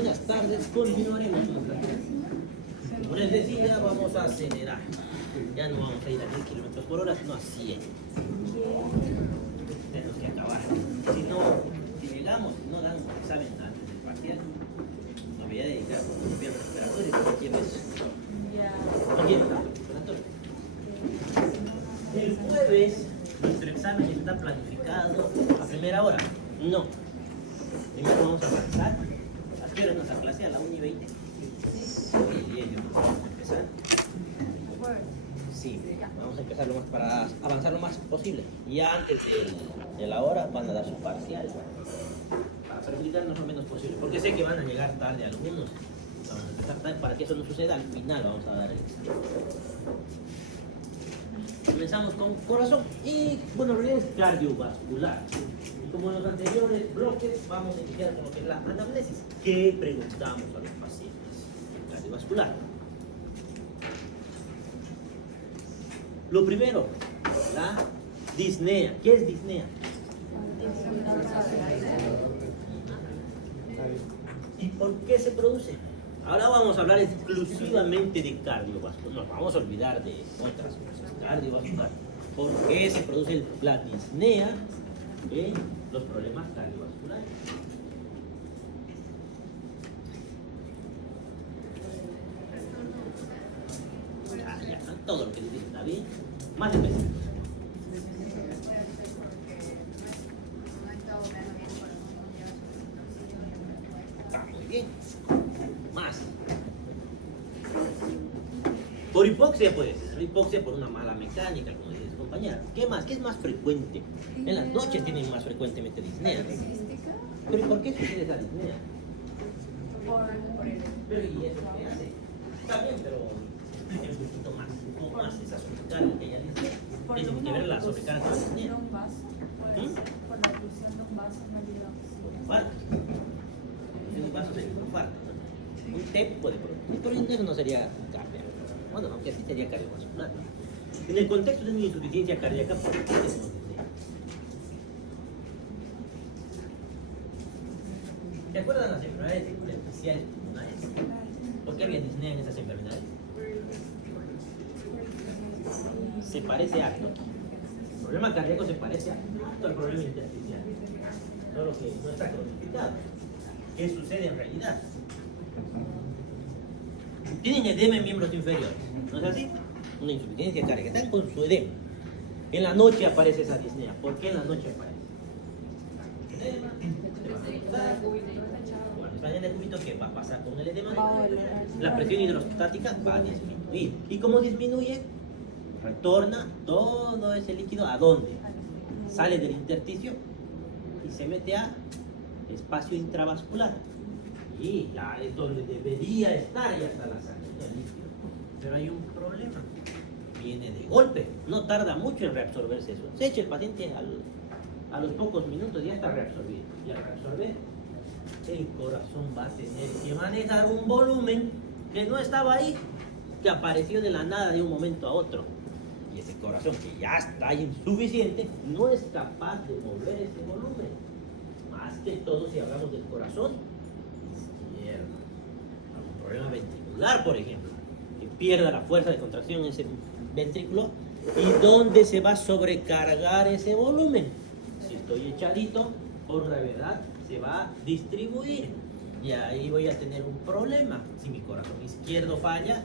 Buenas tardes, continuaremos con la clase. Como les decía, vamos a acelerar. Ya no vamos a ir a 10 kilómetros por hora, sino a 100. Tenemos que acabar. Si no, si llegamos, no dan examen antes del parcial. Me voy a dedicar a copiar respiratorio, porque tienes. No tienes respiratorio. El jueves, nuestro examen está planificado a primera hora. No. Primero vamos a avanzar. ¿A qué hora es nuestra clase? A la 1:20. Muy bien, vamos a empezar. Sí, vamos a empezar para avanzar lo más posible. Y antes de la hora van a dar su parcial para perjudicarnos lo menos posible. Porque sé que van a llegar tarde algunos. Vamos a empezar tarde para que eso no suceda. Al final vamos a dar el examen. Comenzamos con corazón y, bueno, en realidad es cardiovascular. Y como en los anteriores bloques, vamos a iniciar con lo que es la anamnesis. ¿Qué preguntamos a los pacientes? Cardiovascular. Lo primero, la disnea. ¿Qué es disnea? ¿Y por qué se produce? Ahora vamos a hablar exclusivamente de cardiovascular. Nos vamos a olvidar de otras cosas. Cardiovascular. ¿Por qué se produce la disnea en los problemas cardiovasculares? Ya, todo lo que les dije está bien. Más específicos. Está muy bien. Más. Por hipoxia puede ser. Hipoxia por una mala mecánica, como dice su compañera. ¿Qué más? ¿Qué es más frecuente? En las noches tienen más frecuentemente disnea. ¿Pero y por qué sucede esa disnea? Pero ¿y eso qué hace? Está bien, pero explique un poquito más. ¿Cómo más esa sobrecarga que ella dice? Tiene que ver la sobrecarga con la disnea. Por la oclusión de un vaso en la vida. Infarto. Un vaso se infarto. Un TEP puede producir. Pero eso no sería cardiaco. Bueno, aunque sí sería cardiovascular. En el contexto de una insuficiencia cardíaca, ¿por qué tenemos disnea? ¿Se acuerdan las enfermedades intersticiales pulmonares? ¿Por qué había disnea en esas enfermedades? Se parece harto. El problema cardíaco se parece harto al problema intersticial. Solo que no está codificado. ¿Qué sucede en realidad? Tienen edema en miembros inferiores, ¿no es así? Una insuficiencia cardíaca, están con su edema. En la noche aparece esa disnea. ¿Por qué en la noche aparece? Edema, cuando está en el cúbito, ¿qué va a pasar con el edema? La presión hidrostática va a disminuir. ¿Y cómo disminuye? Retorna todo ese líquido ¿a dónde? Sale del intersticio y se mete a espacio intravascular. Y ya es donde debería estar, ya está la sangre, el líquido. Pero hay un problema. Viene de golpe. No tarda mucho en reabsorberse eso. Se echa el paciente a los pocos minutos, ya está reabsorbido. Y al reabsorber, el corazón va a tener que manejar un volumen que no estaba ahí, que apareció de la nada de un momento a otro. Y ese corazón, que ya está insuficiente, no es capaz de mover ese volumen. Más que todo, si hablamos del corazón izquierdo. Algún problema ventricular, por ejemplo, que pierda la fuerza de contracción en ese ventrículo. ¿Y dónde se va a sobrecargar ese volumen? Si estoy echadito, por gravedad se va a distribuir. Y ahí voy a tener un problema. Si mi corazón izquierdo falla,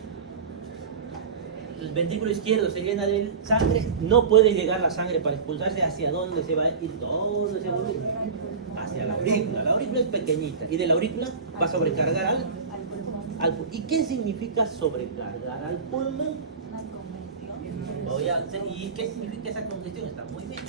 el ventrículo izquierdo se llena de sangre, no puede llegar la sangre para expulsarse. ¿Hacia dónde se va a ir todo ese volumen? Hacia la aurícula. La aurícula es pequeñita y de la aurícula va a sobrecargar al pulmón. ¿Y qué significa sobrecargar al pulmón? ¿Y qué significa esa congestión? Está muy bien.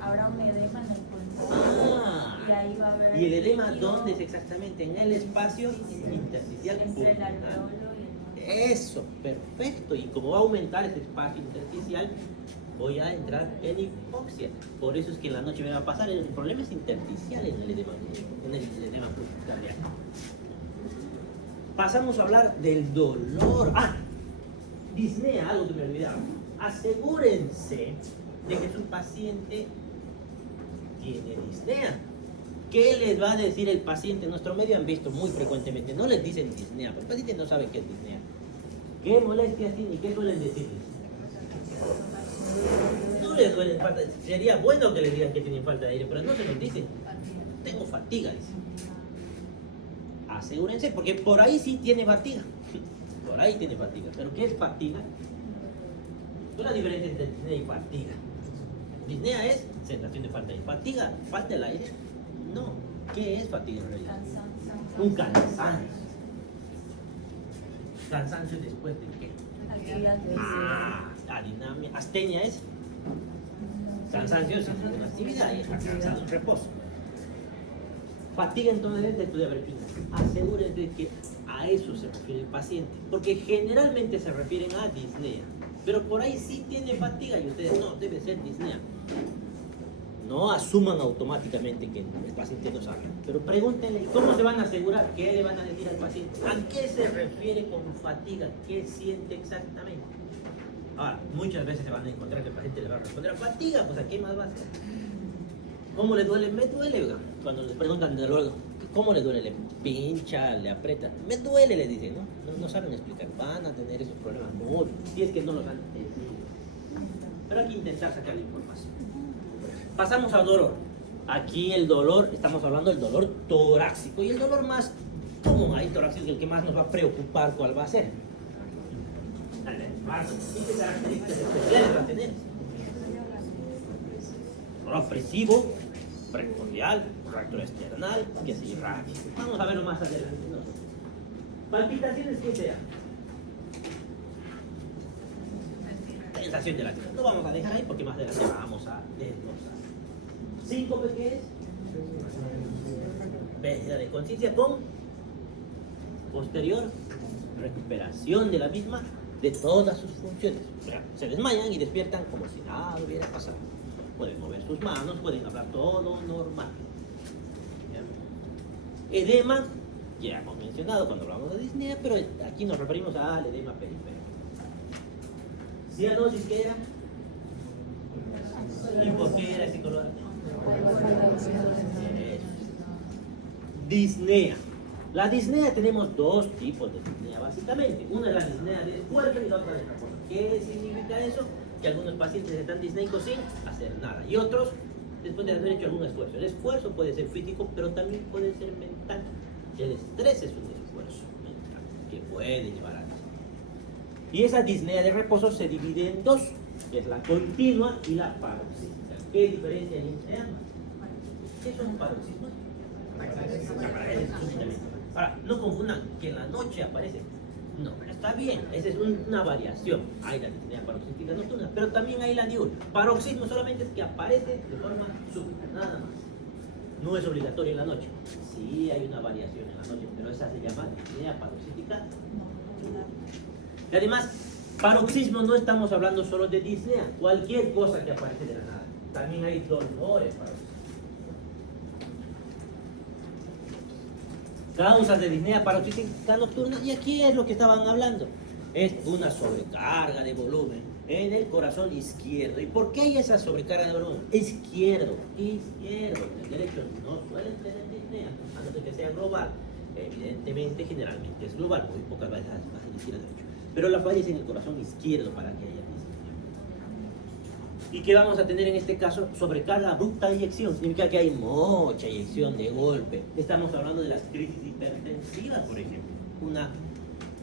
Habrá un edema en el pulmón. Y ahí va a haber. ¿Y el edema dónde es exactamente? En el espacio intersticial Entre el pulmonar. alveolo y el. Eso, perfecto. Y como va a aumentar ese espacio intersticial, voy a entrar en hipoxia. Por eso es que en la noche me va a pasar. El problema es intersticial en el edema cardíaco. Pasamos a hablar del dolor. Disnea, algo que me olvidaba. Asegúrense de que su paciente tiene disnea. ¿Qué les va a decir el paciente? En nuestro medio han visto muy frecuentemente, no les dicen disnea, porque el paciente no sabe qué es disnea. ¿Qué molestias tiene y qué suelen decirles? No les duele falta, sería bueno que les digan que tienen falta de aire, pero no se los dicen. Tengo fatiga, dice. Asegúrense, porque por ahí sí tiene fatiga. Por ahí tiene fatiga. ¿Pero qué es fatiga? ¿Cuál es la diferencia entre disnea y fatiga? Disnea es sensación de falta de aire. ¿Fatiga? ¿Falta el aire? No. ¿Qué es fatiga en realidad? Un cansancio. ¿Cansancio después de qué? Adinamia. Astenia es cansancio sin ninguna actividad y está cansado en reposo. Fatiga entonces es después de haber pintado. Asegúrense de que a eso se refiere el paciente, porque generalmente se refieren a disnea, pero por ahí sí tiene fatiga y ustedes no, debe ser disnea. No asuman automáticamente que el paciente no sabe, pero pregúntenle cómo se van a asegurar, qué le van a decir al paciente, a qué se refiere con fatiga, qué siente exactamente. Ahora, muchas veces se van a encontrar que el paciente le va a responder fatiga, pues ¿a qué más va a hacer? ¿Cómo le duele? Me duele, oiga. Cuando les preguntan de luego, ¿cómo le duele? Le pincha, le aprieta. Me duele, le dicen, ¿no? No saben explicar. Van a tener esos problemas. No, si es que no los han entendido. Pero hay que intentar sacar la información. Pasamos al dolor. Aquí el dolor, estamos hablando del dolor torácico. Y el dolor más común ahí torácico es el que más nos va a preocupar cuál va a ser. ¿Y qué características especiales va a tener? Dolor opresivo, precordial, retroesternal, que se irradia. Vamos a verlo más adelante. ¿No? Palpitaciones, ¿qué sea? Sensación de latido. Lo vamos a dejar ahí porque más adelante vamos a desglosar. Síncope, ¿qué es? Pérdida de conciencia con posterior recuperación de la misma de todas sus funciones. O sea, se desmayan y despiertan como si nada hubiera pasado. Pueden mover sus manos, pueden hablar todo normal. ¿Ya? Edema, ya hemos mencionado cuando hablamos de disnea, pero aquí nos referimos al edema periférico. Cianosis, ¿qué era? ¿Y por qué era ese color? Disnea. La disnea tenemos dos tipos de disnea básicamente. Una es la disnea de esfuerzo y la otra de reposo. ¿Qué significa eso? Que algunos pacientes están disneicos sin hacer nada y otros después de haber hecho algún esfuerzo. El esfuerzo puede ser físico, pero también puede ser mental. El estrés es un esfuerzo mental que puede llevar a disnea. Y esa disnea de reposo se divide en dos, que es la continua y la paroxística. ¿Qué diferencia hay entre ambas? ¿Qué son paroxismos? Ahora, no confundan que en la noche aparece. No, está bien, esa es una variación. Hay la disnea paroxística nocturna, pero también hay la diurna. Paroxismo solamente es que aparece de forma súbita, nada más. No es obligatorio en la noche. Sí hay una variación en la noche, pero esa se llama disnea paroxística nocturna. Y además, paroxismo no estamos hablando solo de disnea, cualquier cosa que aparece de la nada. También hay dolores paroxísticos. Causas de disnea paroxística nocturna, y aquí es lo que estaban hablando. Es una sobrecarga de volumen en el corazón izquierdo. ¿Y por qué hay esa sobrecarga de volumen? Izquierdo. El derecho no suele tener disnea, a no ser que sea global. Evidentemente, generalmente es global, muy pocas veces va a elegir el derecho. Pero la falla es en el corazón izquierdo para que haya disnea. ¿Y qué vamos a tener en este caso? Sobrecarga abrupta de eyección. Significa que hay mucha eyección de golpe. Estamos hablando de las crisis hipertensivas, por ejemplo. Una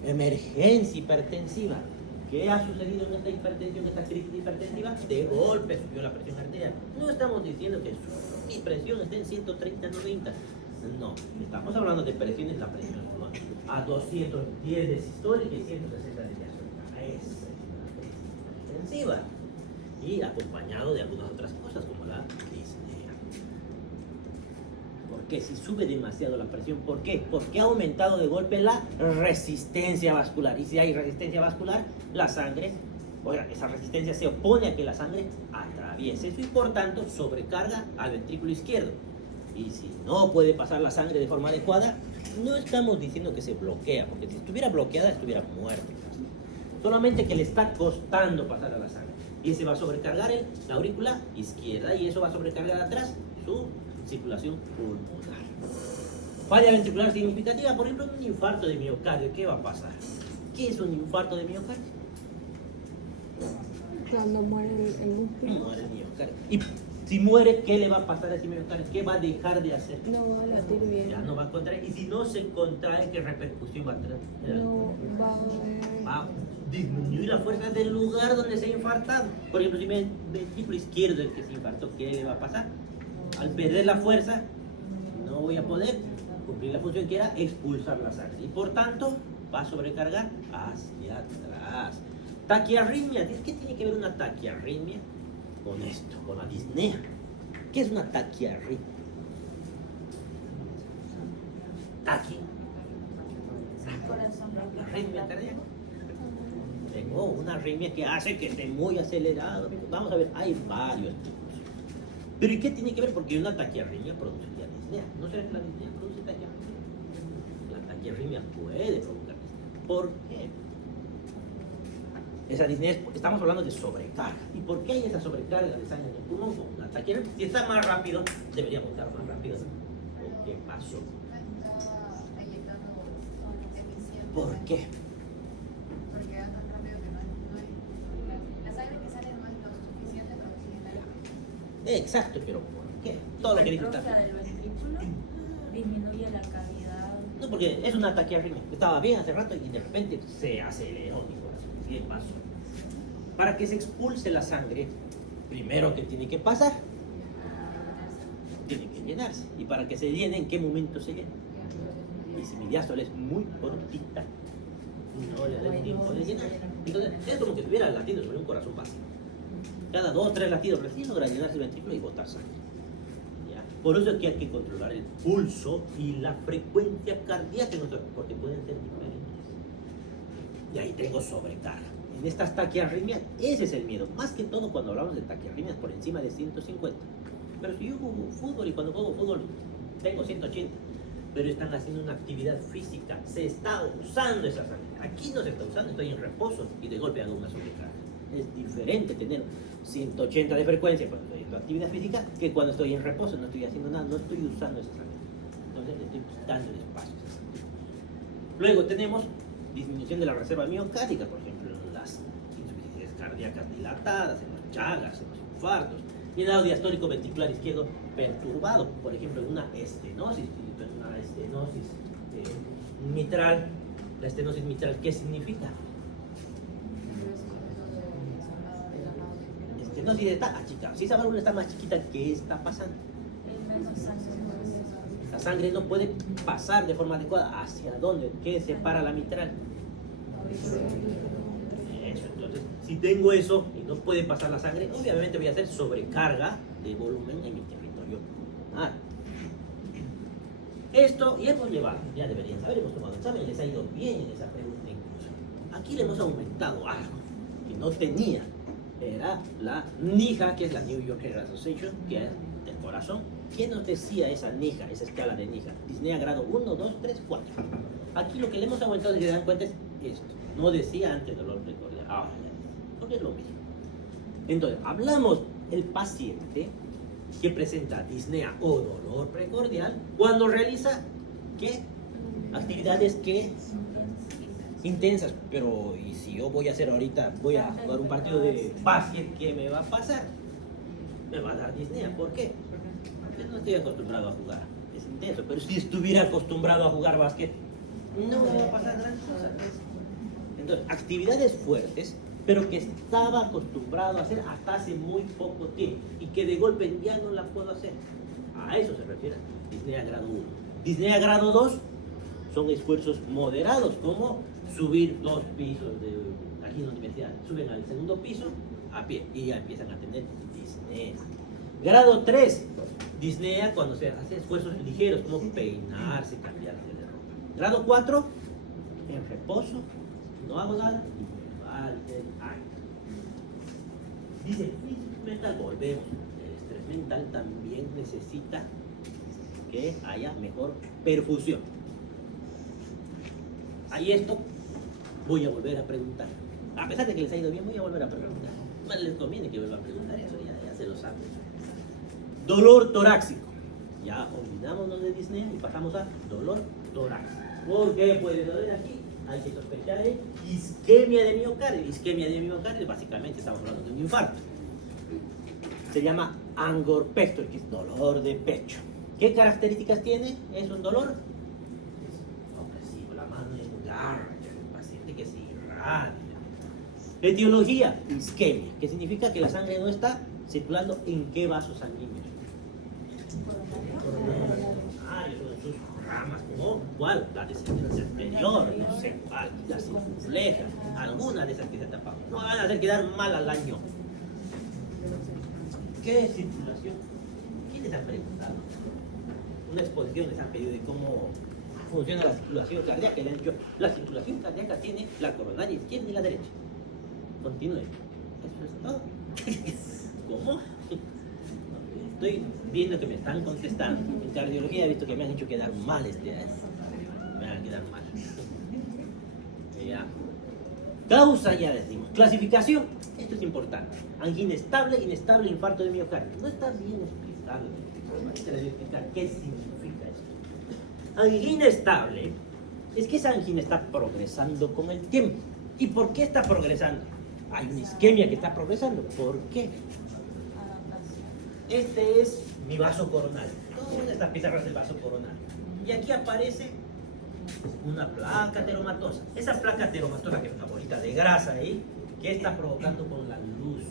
emergencia hipertensiva. ¿Qué ha sucedido en esta hipertensión, esta crisis hipertensiva? De golpe subió la presión arterial. No estamos diciendo que mi presión esté en 130/90. No, estamos hablando de presiones, la presión a 210 de sistólica y 160 de diastólica. Esa es una crisis hipertensiva. Y acompañado de algunas otras cosas como la disnea. ¿Por qué? Si sube demasiado la presión, ¿por qué? Porque ha aumentado de golpe la resistencia vascular. Y si hay resistencia vascular, la sangre, esa resistencia se opone a que la sangre atraviese eso y por tanto sobrecarga al ventrículo izquierdo. Y si no puede pasar la sangre de forma adecuada, no estamos diciendo que se bloquea, porque si estuviera bloqueada estuviera muerta. Solamente que le está costando pasar a la sangre. Y ese va a sobrecargar la aurícula izquierda y eso va a sobrecargar atrás su circulación pulmonar. Falla ventricular significativa, por ejemplo, un infarto de miocardio. ¿Qué va a pasar? ¿Qué es un infarto de miocardio? Cuando muere el músculo. Muere el miocardio. Y si muere, ¿qué le va a pasar a ese miocardio? ¿Qué va a dejar de hacer? No va a latir bien. Ya no va a contraer. Y si no se contrae, ¿qué repercusión va a tener? No va a haber. Va a disminuir la fuerza del lugar donde se ha infartado. Por ejemplo, si el ventrículo izquierdo el que se infartó, ¿qué le va a pasar? Al perder la fuerza, no voy a poder cumplir la función que era expulsar la sangre. Y por tanto, va a sobrecargar hacia atrás. Taquiarritmia. ¿Qué tiene que ver una taquiarritmia con esto, con la disnea? ¿Qué es una taquiarritmia? Taqui. Corazón Arritmia cardíaca. Tengo una arritmia que hace que esté muy acelerado. Vamos a ver, hay varios tipos. Pero ¿y qué tiene que ver? Porque una taquiarritmia produciría disnea. ¿No será que la disnea produce taquiarritmia? La taquiarritmia puede provocar disnea. ¿Por qué? Esa disnea estamos hablando de sobrecarga. ¿Y por qué hay esa sobrecarga de sangre en el pulmón con una taquiarritmia? Si está más rápido, debería montar más rápido. ¿O qué pasó? ¿Por qué? Porque va tan rápido que la sangre que sale no es lo suficiente para conseguir la vida. Exacto, pero ¿por qué? Todo lo que dice está hipertrofia del ventrículo disminuye la cavidad. No, porque es una taquiarritmia. Estaba bien hace rato y de repente se aceleró mi corazón. ¿Qué pasó? Para que se expulse la sangre, primero que tiene que pasar, tiene que llenarse. Y para que se llene, ¿en qué momento se llena? Y si mi diástole es muy cortita, no le da el tiempo de llenar. Entonces, es como que estuviera latiendo sobre un corazón vacío. Cada 2 o 3 latidos recién logra llenarse el ventrículo y botar sangre. ¿Ya? Por eso es que hay que controlar el pulso y la frecuencia cardíaca en nuestro cuerpo, porque pueden ser diferentes. Y ahí tengo sobrecarga. En estas taquiarritmias, ese es el miedo. Más que todo cuando hablamos de taquiarritmias por encima de 150. Pero si yo juego fútbol y cuando juego fútbol tengo 180, pero están haciendo una actividad física, se está usando esa sangre. Aquí no se está usando, estoy en reposo y de golpe hago una sobrecarga. Es diferente tener 180 de frecuencia cuando estoy haciendo actividad física que cuando estoy en reposo, no estoy haciendo nada, no estoy usando esa sangre. Entonces le estoy quitando el espacio a esa sangre. Luego tenemos disminución de la reserva miocárdica, por ejemplo, en las insuficiencias cardíacas dilatadas, en las chagas, en los infartos. Y el lado diastólico ventricular izquierdo perturbado, por ejemplo, en una estenosis mitral. La estenosis mitral, ¿qué significa? Estenosis está achicada. Si esa válvula está más chiquita, ¿qué está pasando? Es menos sangre. La sangre no puede pasar de forma adecuada. ¿Hacia dónde? ¿Qué separa la mitral? Eso, entonces, si tengo eso y no puede pasar la sangre, obviamente voy a hacer sobrecarga de volumen en mi territorio pulmonar. Esto, y hemos llevado, ya deberían saber, hemos tomado examen, les ha ido bien en esa pregunta incluso. Aquí le hemos aumentado algo que no tenía. Era la NIHA, que es la New York Heart Association, que es del corazón. ¿Quién nos decía esa NIHA, esa escala de NIHA? Disnea grado 1, 2, 3, 4. Aquí lo que le hemos aumentado, si se dan cuenta, es esto. No decía antes dolor precordial. Ahora ya, porque es lo mismo. Entonces, hablamos el paciente que presenta disnea o dolor precordial cuando realiza ¿qué? Actividades que intensas. Pero ¿y si yo voy a hacer ahorita, voy a jugar un partido de básquet, qué me va a pasar? Me va a dar disnea. ¿Por qué? Porque no estoy acostumbrado a jugar. Es intenso. Pero si estuviera acostumbrado a jugar básquet, no me va a pasar gran cosa. Entonces, actividades fuertes, pero que estaba acostumbrado a hacer hasta hace muy poco tiempo y que de golpe ya no la puedo hacer. A eso se refiere disnea grado 1. Disnea grado 2 son esfuerzos moderados, como subir 2 pisos de aquí en la universidad. Suben al segundo piso a pie y ya empiezan a tener disnea. Grado 3, disnea cuando se hace esfuerzos ligeros, como peinarse, cambiarse de ropa. Grado 4, en reposo, no hago nada y me va el aire. Dice físico mental, volvemos. El estrés mental también necesita que haya mejor perfusión. Ahí esto voy a volver a preguntar. A pesar de que les ha ido bien, voy a volver a preguntar. Más les conviene que vuelva a preguntar eso, ya se lo saben. Dolor torácico. Ya olvidámonos de Disney y pasamos a dolor torácico. ¿Por qué puede doler aquí? Hay que sospechar de isquemia de miocardio. Isquemia de miocardio, básicamente estamos hablando de un infarto. Se llama angor pectoris, que es dolor de pecho. ¿Qué características tiene? Es un dolor opresivo, la mano es muy larga, el paciente que se irradia. Etiología, isquemia, que significa que la sangre no está circulando en qué vaso sanguíneo. En sus ramas, ¿no? ¿Cuál? La descendencia anterior, no sé cuál, la circunfleja, alguna de esas que se ha tapado. No van a hacer quedar mal al año. ¿Qué es circulación? ¿Quién les ha preguntado? Una exposición les han pedido de cómo funciona la circulación cardíaca. Le han dicho, la circulación cardíaca tiene la coronaria izquierda y la derecha. Continúe. Eso es todo. ¿Cómo? Estoy viendo que me están contestando. En cardiología he visto que me han hecho quedar mal este año. Me van a quedar mal. Ya. Causa ya decimos. Clasificación. Esto es importante. Angina estable, inestable, infarto de miocardio. No está bien explicado. Les voy a explicar qué significa esto. Angina estable es que esa angina está progresando con el tiempo. ¿Y por qué está progresando? Hay una isquemia que está progresando. ¿Por qué? Este es mi vaso coronario. Toda esta pizarra es el vaso coronario. Y aquí aparece una placa ateromatosa. Esa placa ateromatosa, que es una bolita de grasa ahí, ¿qué está provocando con la luz?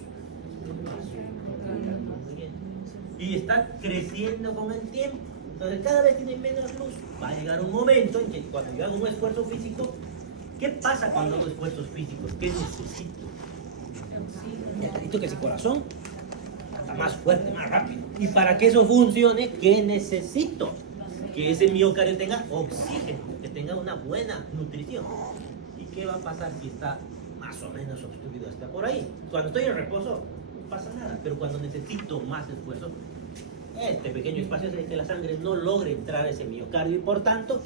Y está creciendo con el tiempo. Entonces cada vez tiene menos luz. Va a llegar un momento en que cuando yo hago un esfuerzo físico, ¿qué pasa cuando hago esfuerzos físicos? ¿Qué necesito? Necesito que ese corazón está más fuerte, más rápido. Y para que eso funcione, ¿qué necesito? Que ese miocardio tenga oxígeno, que tenga una buena nutrición. ¿Y qué va a pasar si está más o menos obstruido hasta por ahí? Cuando estoy en reposo, no pasa nada. Pero cuando necesito más esfuerzo, este pequeño espacio hace que la sangre no logre entrar a ese miocardio y por tanto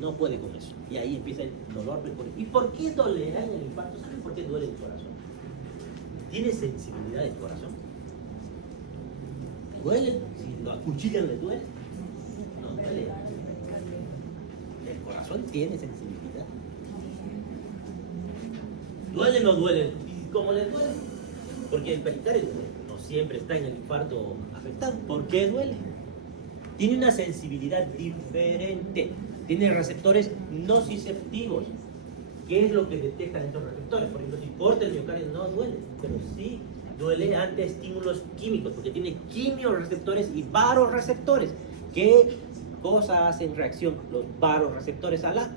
no puede con eso. Y ahí empieza el dolor precoz. ¿Y por qué dolerá en el infarto? ¿Saben por qué duele el corazón? ¿Tiene sensibilidad el corazón? ¿Duele? Si lo acuchillan, ¿le duele? No duele. El corazón tiene sensibilidad. ¿Duele o no duele? ¿Y cómo le duele? Porque el pericardio no siempre está en el infarto afectado. ¿Por qué duele? Tiene una sensibilidad diferente. Tiene receptores nociceptivos. ¿Qué es lo que detectan estos receptores? Por ejemplo, si corta el miocardio no duele, pero sí duele ante estímulos químicos, porque tiene quimiorreceptores y varoreceptores. ¿Qué cosa hacen reacción los varoreceptores a la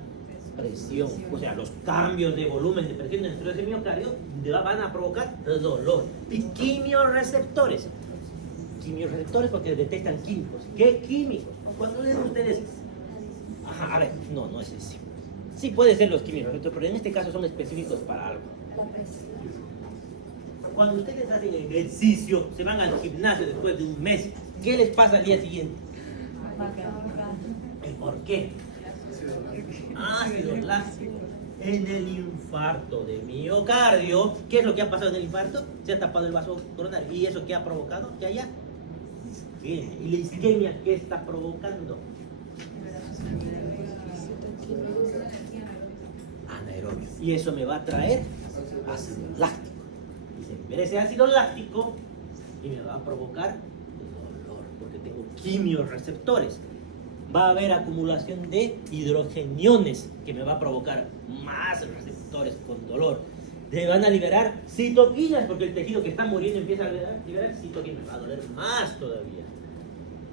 presión? O sea, los cambios de volumen de presión dentro de ese miocardio van a provocar dolor. Y quimiorreceptores. Quimiorreceptores porque detectan químicos. ¿Qué químicos? Cuando leen ustedes... Ajá, a ver, no es ese. Sí puede ser los quimiorreceptores, pero en este caso son específicos para algo. Cuando ustedes hacen ejercicio, se van al gimnasio después de un mes, ¿qué les pasa al día siguiente? ¿El por qué? Ácido láctico. En el infarto de miocardio, ¿qué es lo que ha pasado en el infarto? Se ha tapado el vaso coronario. ¿Y eso qué ha provocado? Que haya isquemia. ¿Y la isquemia qué está provocando? Anaerobio. Y eso me va a traer ácido láctico. Y se libera ese ácido láctico y me va a provocar dolor, porque tengo quimiorreceptores. Va a haber acumulación de hidrogeniones que me va a provocar más receptores con dolor. Se van a liberar citoquinas, porque el tejido que está muriendo empieza a liberar citoquinas. Me va a doler más todavía.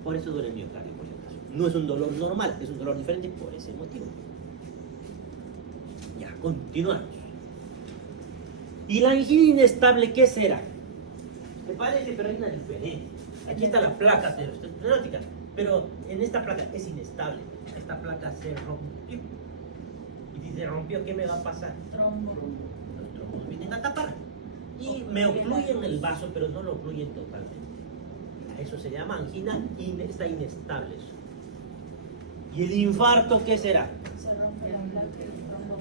Por eso duele el miocardio, por si acaso. No es un dolor normal, es un dolor diferente por ese motivo. Ya, continuamos. ¿Y la angina inestable qué será? Me parece, pero hay una diferencia. Aquí está la placa aterosclerótica, pero en esta placa es inestable. Esta placa se rompió. Y si se rompió, ¿qué me va a pasar? Los trombos vienen a tapar. Y me ocluyen el vaso, pero no lo ocluyen totalmente. Eso se llama angina está inestable. ¿Y el infarto qué será? Se rompe la placa y el trombo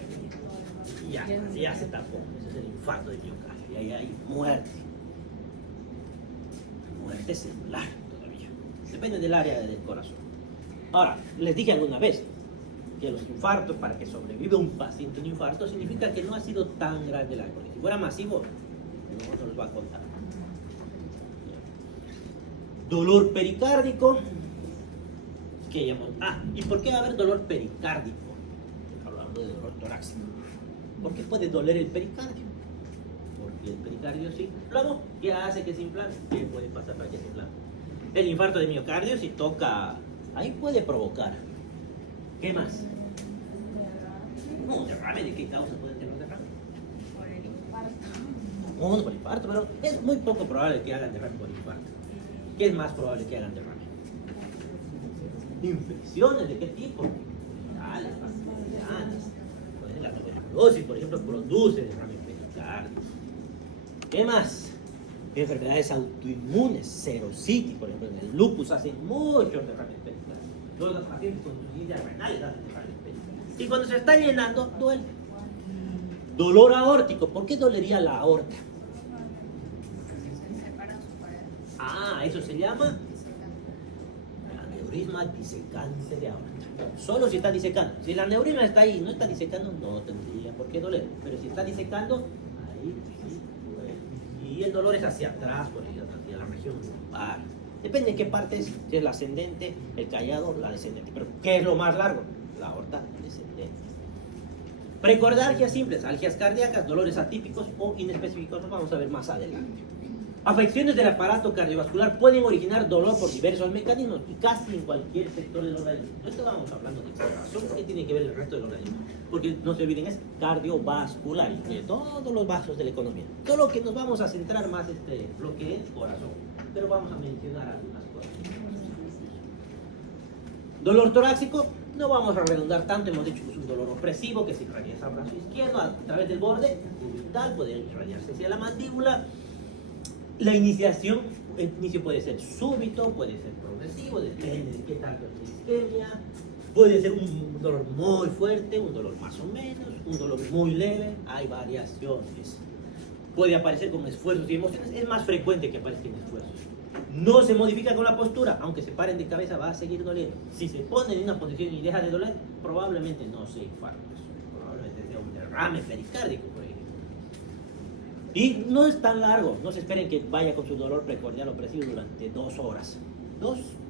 Ya se tapó. Ese es el infarto de miocardio. Y ahí hay muerte. Muerte celular todavía. depende del área del corazón. Ahora, les dije alguna vez que los infartos, para que sobreviva un paciente un infarto, significa que no ha sido tan grande la embolia. Si fuera masivo, no nos va a contar. Dolor pericárdico. ¿Qué llamamos? ¿Y por qué va a haber dolor pericárdico? Hablando de dolor torácico. ¿Por qué puede doler el pericardio? Porque el pericardio se inflama. ¿Qué hace que se inflame? ¿Qué puede pasar para que se inflame? El infarto de miocardio, si toca, ahí puede provocar. ¿Qué más? No, derrame. ¿De qué causa puede tener un derrame? Por el infarto. No por infarto, pero es muy poco probable que hagan derrame por infarto. ¿Qué es más probable que hagan derrame? ¿Infecciones de qué tipo? Virales, bacterianas. La tuberculosis, por ejemplo, produce derrame pericárdico. ¿Qué más? Enfermedades autoinmunes, serositis, por ejemplo, en el lupus hacen muchos derrames pericárdicos. Los pacientes con insuficiencia renal hacen derrames pericárdicos. Y cuando se está llenando, duele. Dolor aórtico. ¿Por qué dolería la aorta? Se separan sus paredes. Eso se llama aneurisma disecante de aorta. Solo si está disecando. Si el aneurisma está ahí y no está disecando, no tendría por qué doler. Pero si está disecando, ahí sí duele. Y el dolor es hacia atrás, por ejemplo, hacia la región lumbar. Depende de qué parte es, si es la ascendente, el callado, la descendente. Pero ¿qué es lo más largo? La aorta descendente. Precordialgias simples, algias cardíacas, dolores atípicos o inespecíficos, los vamos a ver más adelante. Afecciones del aparato cardiovascular pueden originar dolor por diversos mecanismos y casi en cualquier sector del organismo. No estamos hablando de corazón, ¿qué tiene que ver el resto del organismo? Porque no se olviden, es cardiovascular, incluye todos los vasos de la economía. Solo que nos vamos a centrar más lo que es corazón, pero vamos a mencionar algunas cosas. Dolor torácico, no vamos a redundar tanto, hemos dicho que es un dolor opresivo que se irradia al brazo izquierdo a través del borde cubital, puede irradiarse hacia la mandíbula. La iniciación, el inicio puede ser súbito, puede ser progresivo, depende de qué tanto es isquemia. Puede ser un dolor muy fuerte, un dolor más o menos, un dolor muy leve, hay variaciones. Puede aparecer con esfuerzos y emociones, es más frecuente que aparezca en esfuerzos. No se modifica con la postura, aunque se paren de cabeza va a seguir doliendo. Si se pone en una posición y deja de doler, probablemente no sea infarto, probablemente sea un derrame pericárdico, por ejemplo. Y no es tan largo, no se esperen que vaya con su dolor precordial opresivo durante 2 horas.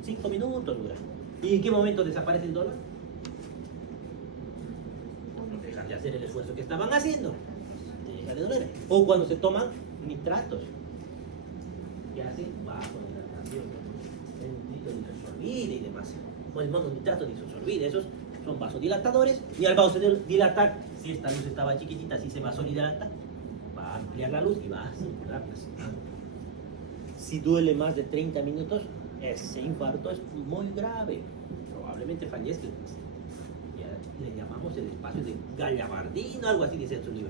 5 minutos dura. ¿Y en qué momento desaparece el dolor? Cuando dejan de hacer el esfuerzo que estaban haciendo, deja de doler. O cuando se toman nitratos. ¿Qué hace? Bajo hidratación, el nitrodisosorbide y demás. O el mononitrato disosorbide, esos son vasodilatadores. Y al vasodilatar, si esta luz estaba chiquitita, si se vasodilata, va a ampliar la luz y va a circular presionando. Si duele más de 30 minutos, ese infarto es muy grave. Probablemente fallezca. Le llamamos el espacio de Gallavardino, algo así dice en su libro.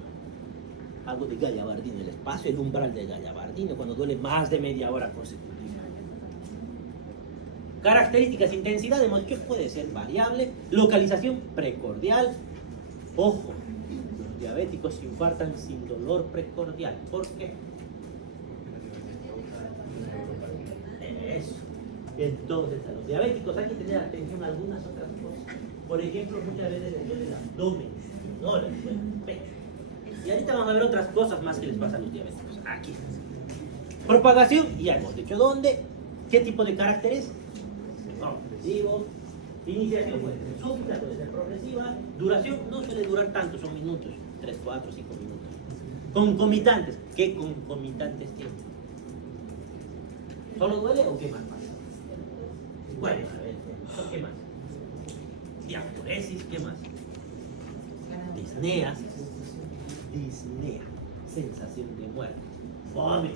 Algo de Gallavardino, el espacio, el umbral de Gallavardino, cuando duele más de media hora consecutiva. Características, intensidad, hemos dicho que puede ser variable. Localización precordial. Ojo, los diabéticos se infartan sin dolor precordial. ¿Por qué? Eso. Entonces, a los diabéticos hay que tener atención a algunas otras cosas. Por ejemplo, muchas veces les duele el abdomen, no les duele el pecho. Y ahorita vamos a ver otras cosas más que les pasa a los diabéticos. Aquí. Propagación, ya hemos dicho dónde. ¿Qué tipo de caracteres? Progresivo. Iniciación puede ser súbita, puede ser progresiva. Duración no suele durar tanto, son minutos. 3, 4, 5 minutos. Concomitantes. ¿Qué concomitantes tienen? ¿Solo duele o qué más pasa? Bueno, a ver, ¿qué más? Diaporesis, ¿qué más? Disnea. Disnea, sensación de muerte. Vómito.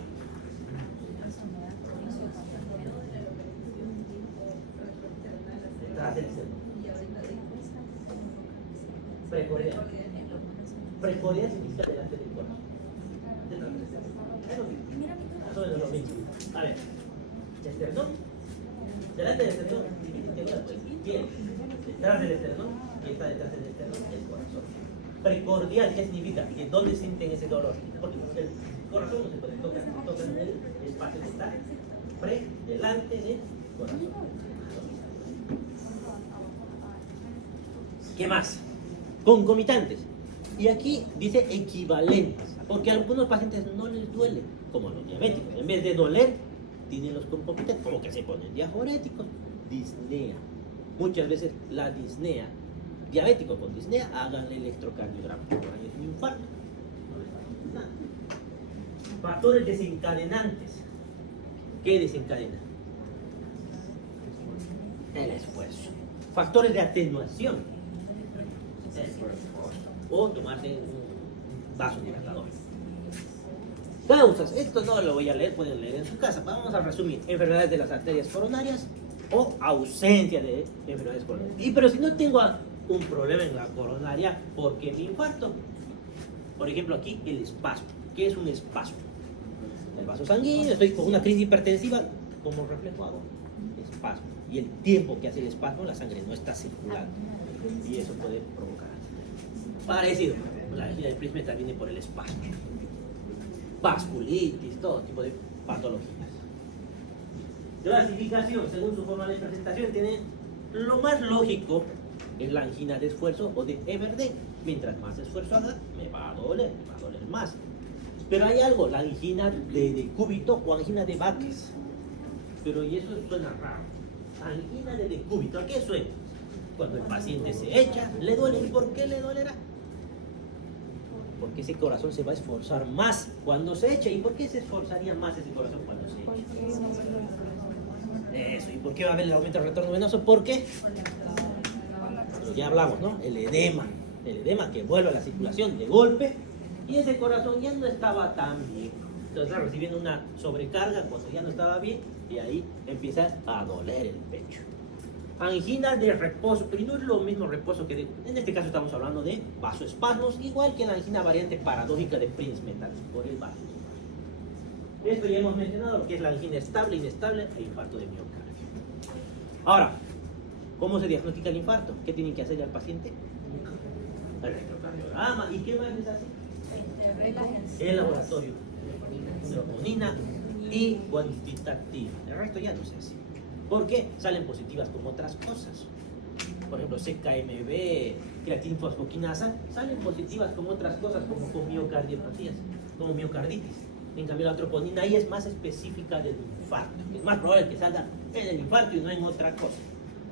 Detrás del cerdo. Precordial. Precordial significa delante del corazón. Detrás del cerdo. Más o menos lo mismo. A ver, esternón. Delante del esternón, bien. Detrás del esternón, y está detrás del esternón, el corazón. Precordial, ¿qué significa? Que ¿dónde sienten ese dolor? Porque el corazón no se puede tocar en el espacio que está delante del corazón. ¿Qué más? Concomitantes. Y aquí dice equivalentes, porque a algunos pacientes no les duele, como a los diabéticos. En vez de doler, tienen los concomitantes, como que se ponen diaforéticos, disnea. Muchas veces la disnea, diabético con disnea, hagan el electrocardiograma. Ahí es un infarto. Factores desencadenantes. ¿Qué desencadena? El esfuerzo. Factores de atenuación. O tomarse un vasodilatador. Causas. Esto no lo voy a leer, pueden leer en su casa. Vamos a resumir. Enfermedades de las arterias coronarias o ausencia de enfermedades coronarias. Pero si no tengo un problema en la coronaria, ¿por qué me infarto? Por ejemplo, aquí el espasmo. ¿Qué es un espasmo? El vaso sanguíneo, estoy con una crisis hipertensiva, como reflejo hago espasmo. Y el tiempo que hace el espasmo, la sangre no está circulando. Y eso puede provocar. Parecido, la angina de Prinzmetal viene por el espasmo. Vasculitis, todo tipo de patologías. Clasificación, según su forma de presentación, tiene lo más lógico es la angina de esfuerzo o de Everdeen. Mientras más esfuerzo haga, me va a doler más. Pero hay algo, la angina de cúbito o angina de Baques. Pero y eso suena raro. Angina de decúbito, ¿a qué suena? Cuando el paciente se echa, le duele. ¿Y por qué le dolerá? Porque ese corazón se va a esforzar más cuando se echa. ¿Y por qué se esforzaría más ese corazón cuando se echa? Eso. ¿Y por qué va a haber el aumento del retorno venoso? ¿Por qué? Pero ya hablamos, ¿no? El edema que vuelve a la circulación de golpe. Y ese corazón ya no estaba tan bien. Entonces está recibiendo una sobrecarga cuando ya no estaba bien y ahí empieza a doler el pecho. Angina de reposo, pero no es lo mismo reposo que en este caso estamos hablando de vasoespasmos, igual que la angina variante paradójica de Prinzmetal por el vaso. Esto ya hemos mencionado lo que es la angina estable, inestable e infarto de miocardio. Ahora, ¿cómo se diagnostica el infarto? ¿Qué tienen que hacer al paciente? El electrocardiograma. ¿Y qué más es así? El laboratorio, troponina y cuantitativa. El resto ya no sé así. ¿Por qué? Salen positivas con otras cosas. Por ejemplo, CKMB, creatinfosfoquinasa, salen positivas con otras cosas como con miocardiopatías, como miocarditis. En cambio, la troponina ahí es más específica del infarto. Es más probable que salga en el infarto y no en otra cosa.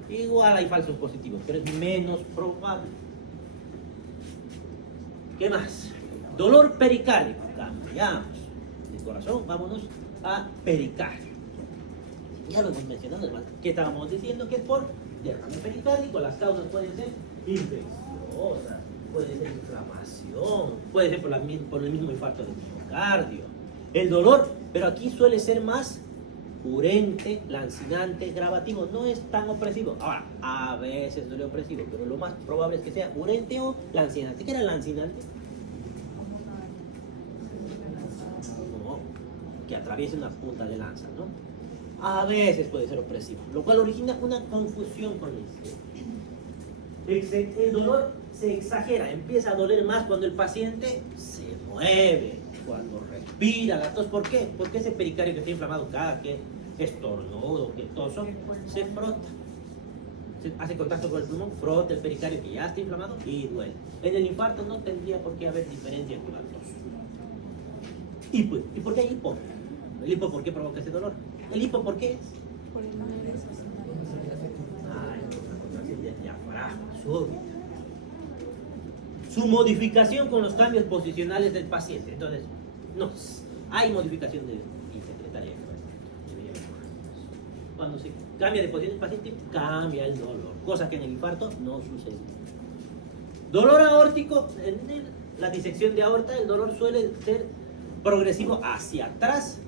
Igual hay falsos positivos, pero es menos probable. ¿Qué más? Dolor pericárdico. Cambiamos de corazón, vámonos a pericardio. Ya lo hemos mencionado, además, ¿qué estábamos diciendo? Que es por derrame pericárdico. Las causas pueden ser infecciosas, puede ser inflamación, puede ser por el mismo infarto del miocardio. El dolor, pero aquí suele ser más urente, lancinante, gravativo, no es tan opresivo. Ahora, a veces duele opresivo, pero lo más probable es que sea urente o lancinante. ¿Qué era lancinante? Como que atraviese una punta de lanza, ¿no? A veces puede ser opresivo, lo cual origina una confusión con eso. El dolor se exagera, empieza a doler más cuando el paciente se mueve, cuando respira, la tos. ¿Por qué? Porque ese pericardio que está inflamado cada que estornudo, que toso, se frota. Se hace contacto con el pulmón, frota el pericardio que ya está inflamado y duele. En el infarto no tendría por qué haber diferencia con la tos. ¿Y por qué hay hipo? ¿El hipo por qué provoca ese dolor? ¿El hipo por qué es? Por el Una contracción del diafragma súbita. Su modificación con los cambios posicionales del paciente. Entonces, no, hay modificación de secretaria. Cuando se cambia de posición del paciente, cambia el dolor. Cosa que en el infarto no sucede. Dolor aórtico, en la disección de aorta, el dolor suele ser progresivo hacia atrás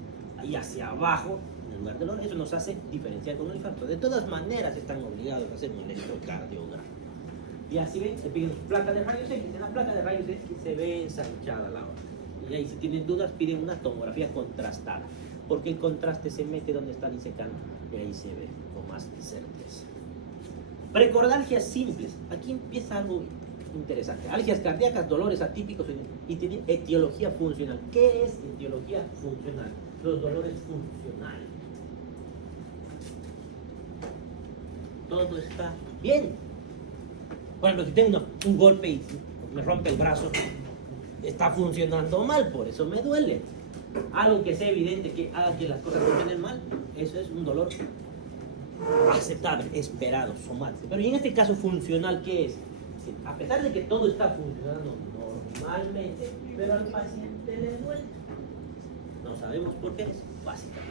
y hacia abajo en lugar del dolor. Eso nos hace diferenciar con el infarto. De todas maneras están obligados a hacer un electrocardiograma. Y así ven, le piden su placa de rayos X. En la placa de rayos X se ve ensanchada la aorta. Y ahí si tienen dudas piden una tomografía contrastada. Porque el contraste se mete donde está disecando. Y ahí se ve con más certeza. Precordalgias simples. Aquí empieza algo interesante. Algias cardíacas, dolores atípicos y tiene etiología funcional. ¿Qué es etiología funcional? Los dolores funcionales. todo está bien. Por ejemplo, si tengo un golpe y me rompe el brazo, está funcionando mal, por eso me duele. Algo que sea evidente que haga que las cosas funcionen mal, eso es un dolor aceptable, esperado, somático. Pero y en este caso funcional, ¿qué es? Que a pesar de que todo está funcionando normalmente, pero al paciente le duele. No sabemos por qué es, básicamente.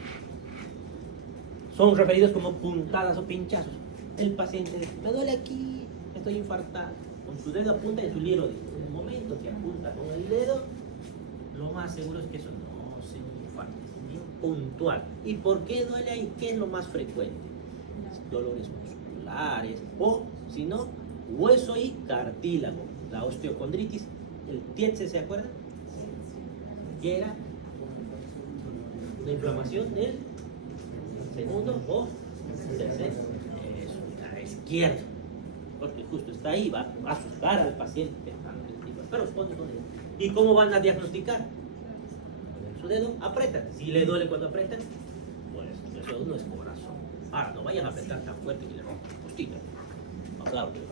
Son referidos como puntadas o pinchazos. El paciente dice, me duele aquí, estoy infartado. Con su dedo apunta en su libro. En el momento que apunta con el dedo, lo más seguro es que eso no se infarta, es bien puntual. ¿Y por qué duele ahí? ¿Qué es lo más frecuente? Dolores musculares o, si no, hueso y cartílago. La osteocondritis, el Tietze, ¿se acuerdan? Que era la inflamación del segundo o tercer la izquierda, porque justo está ahí, va a asustar al paciente. Pero responde con él. ¿Y cómo van a diagnosticar? Con su dedo apretan. Si le duele cuando apretan, pues eso no es corazón. Ahora, no vayan a apretar tan fuerte que le rompan la costilla. Claro que va.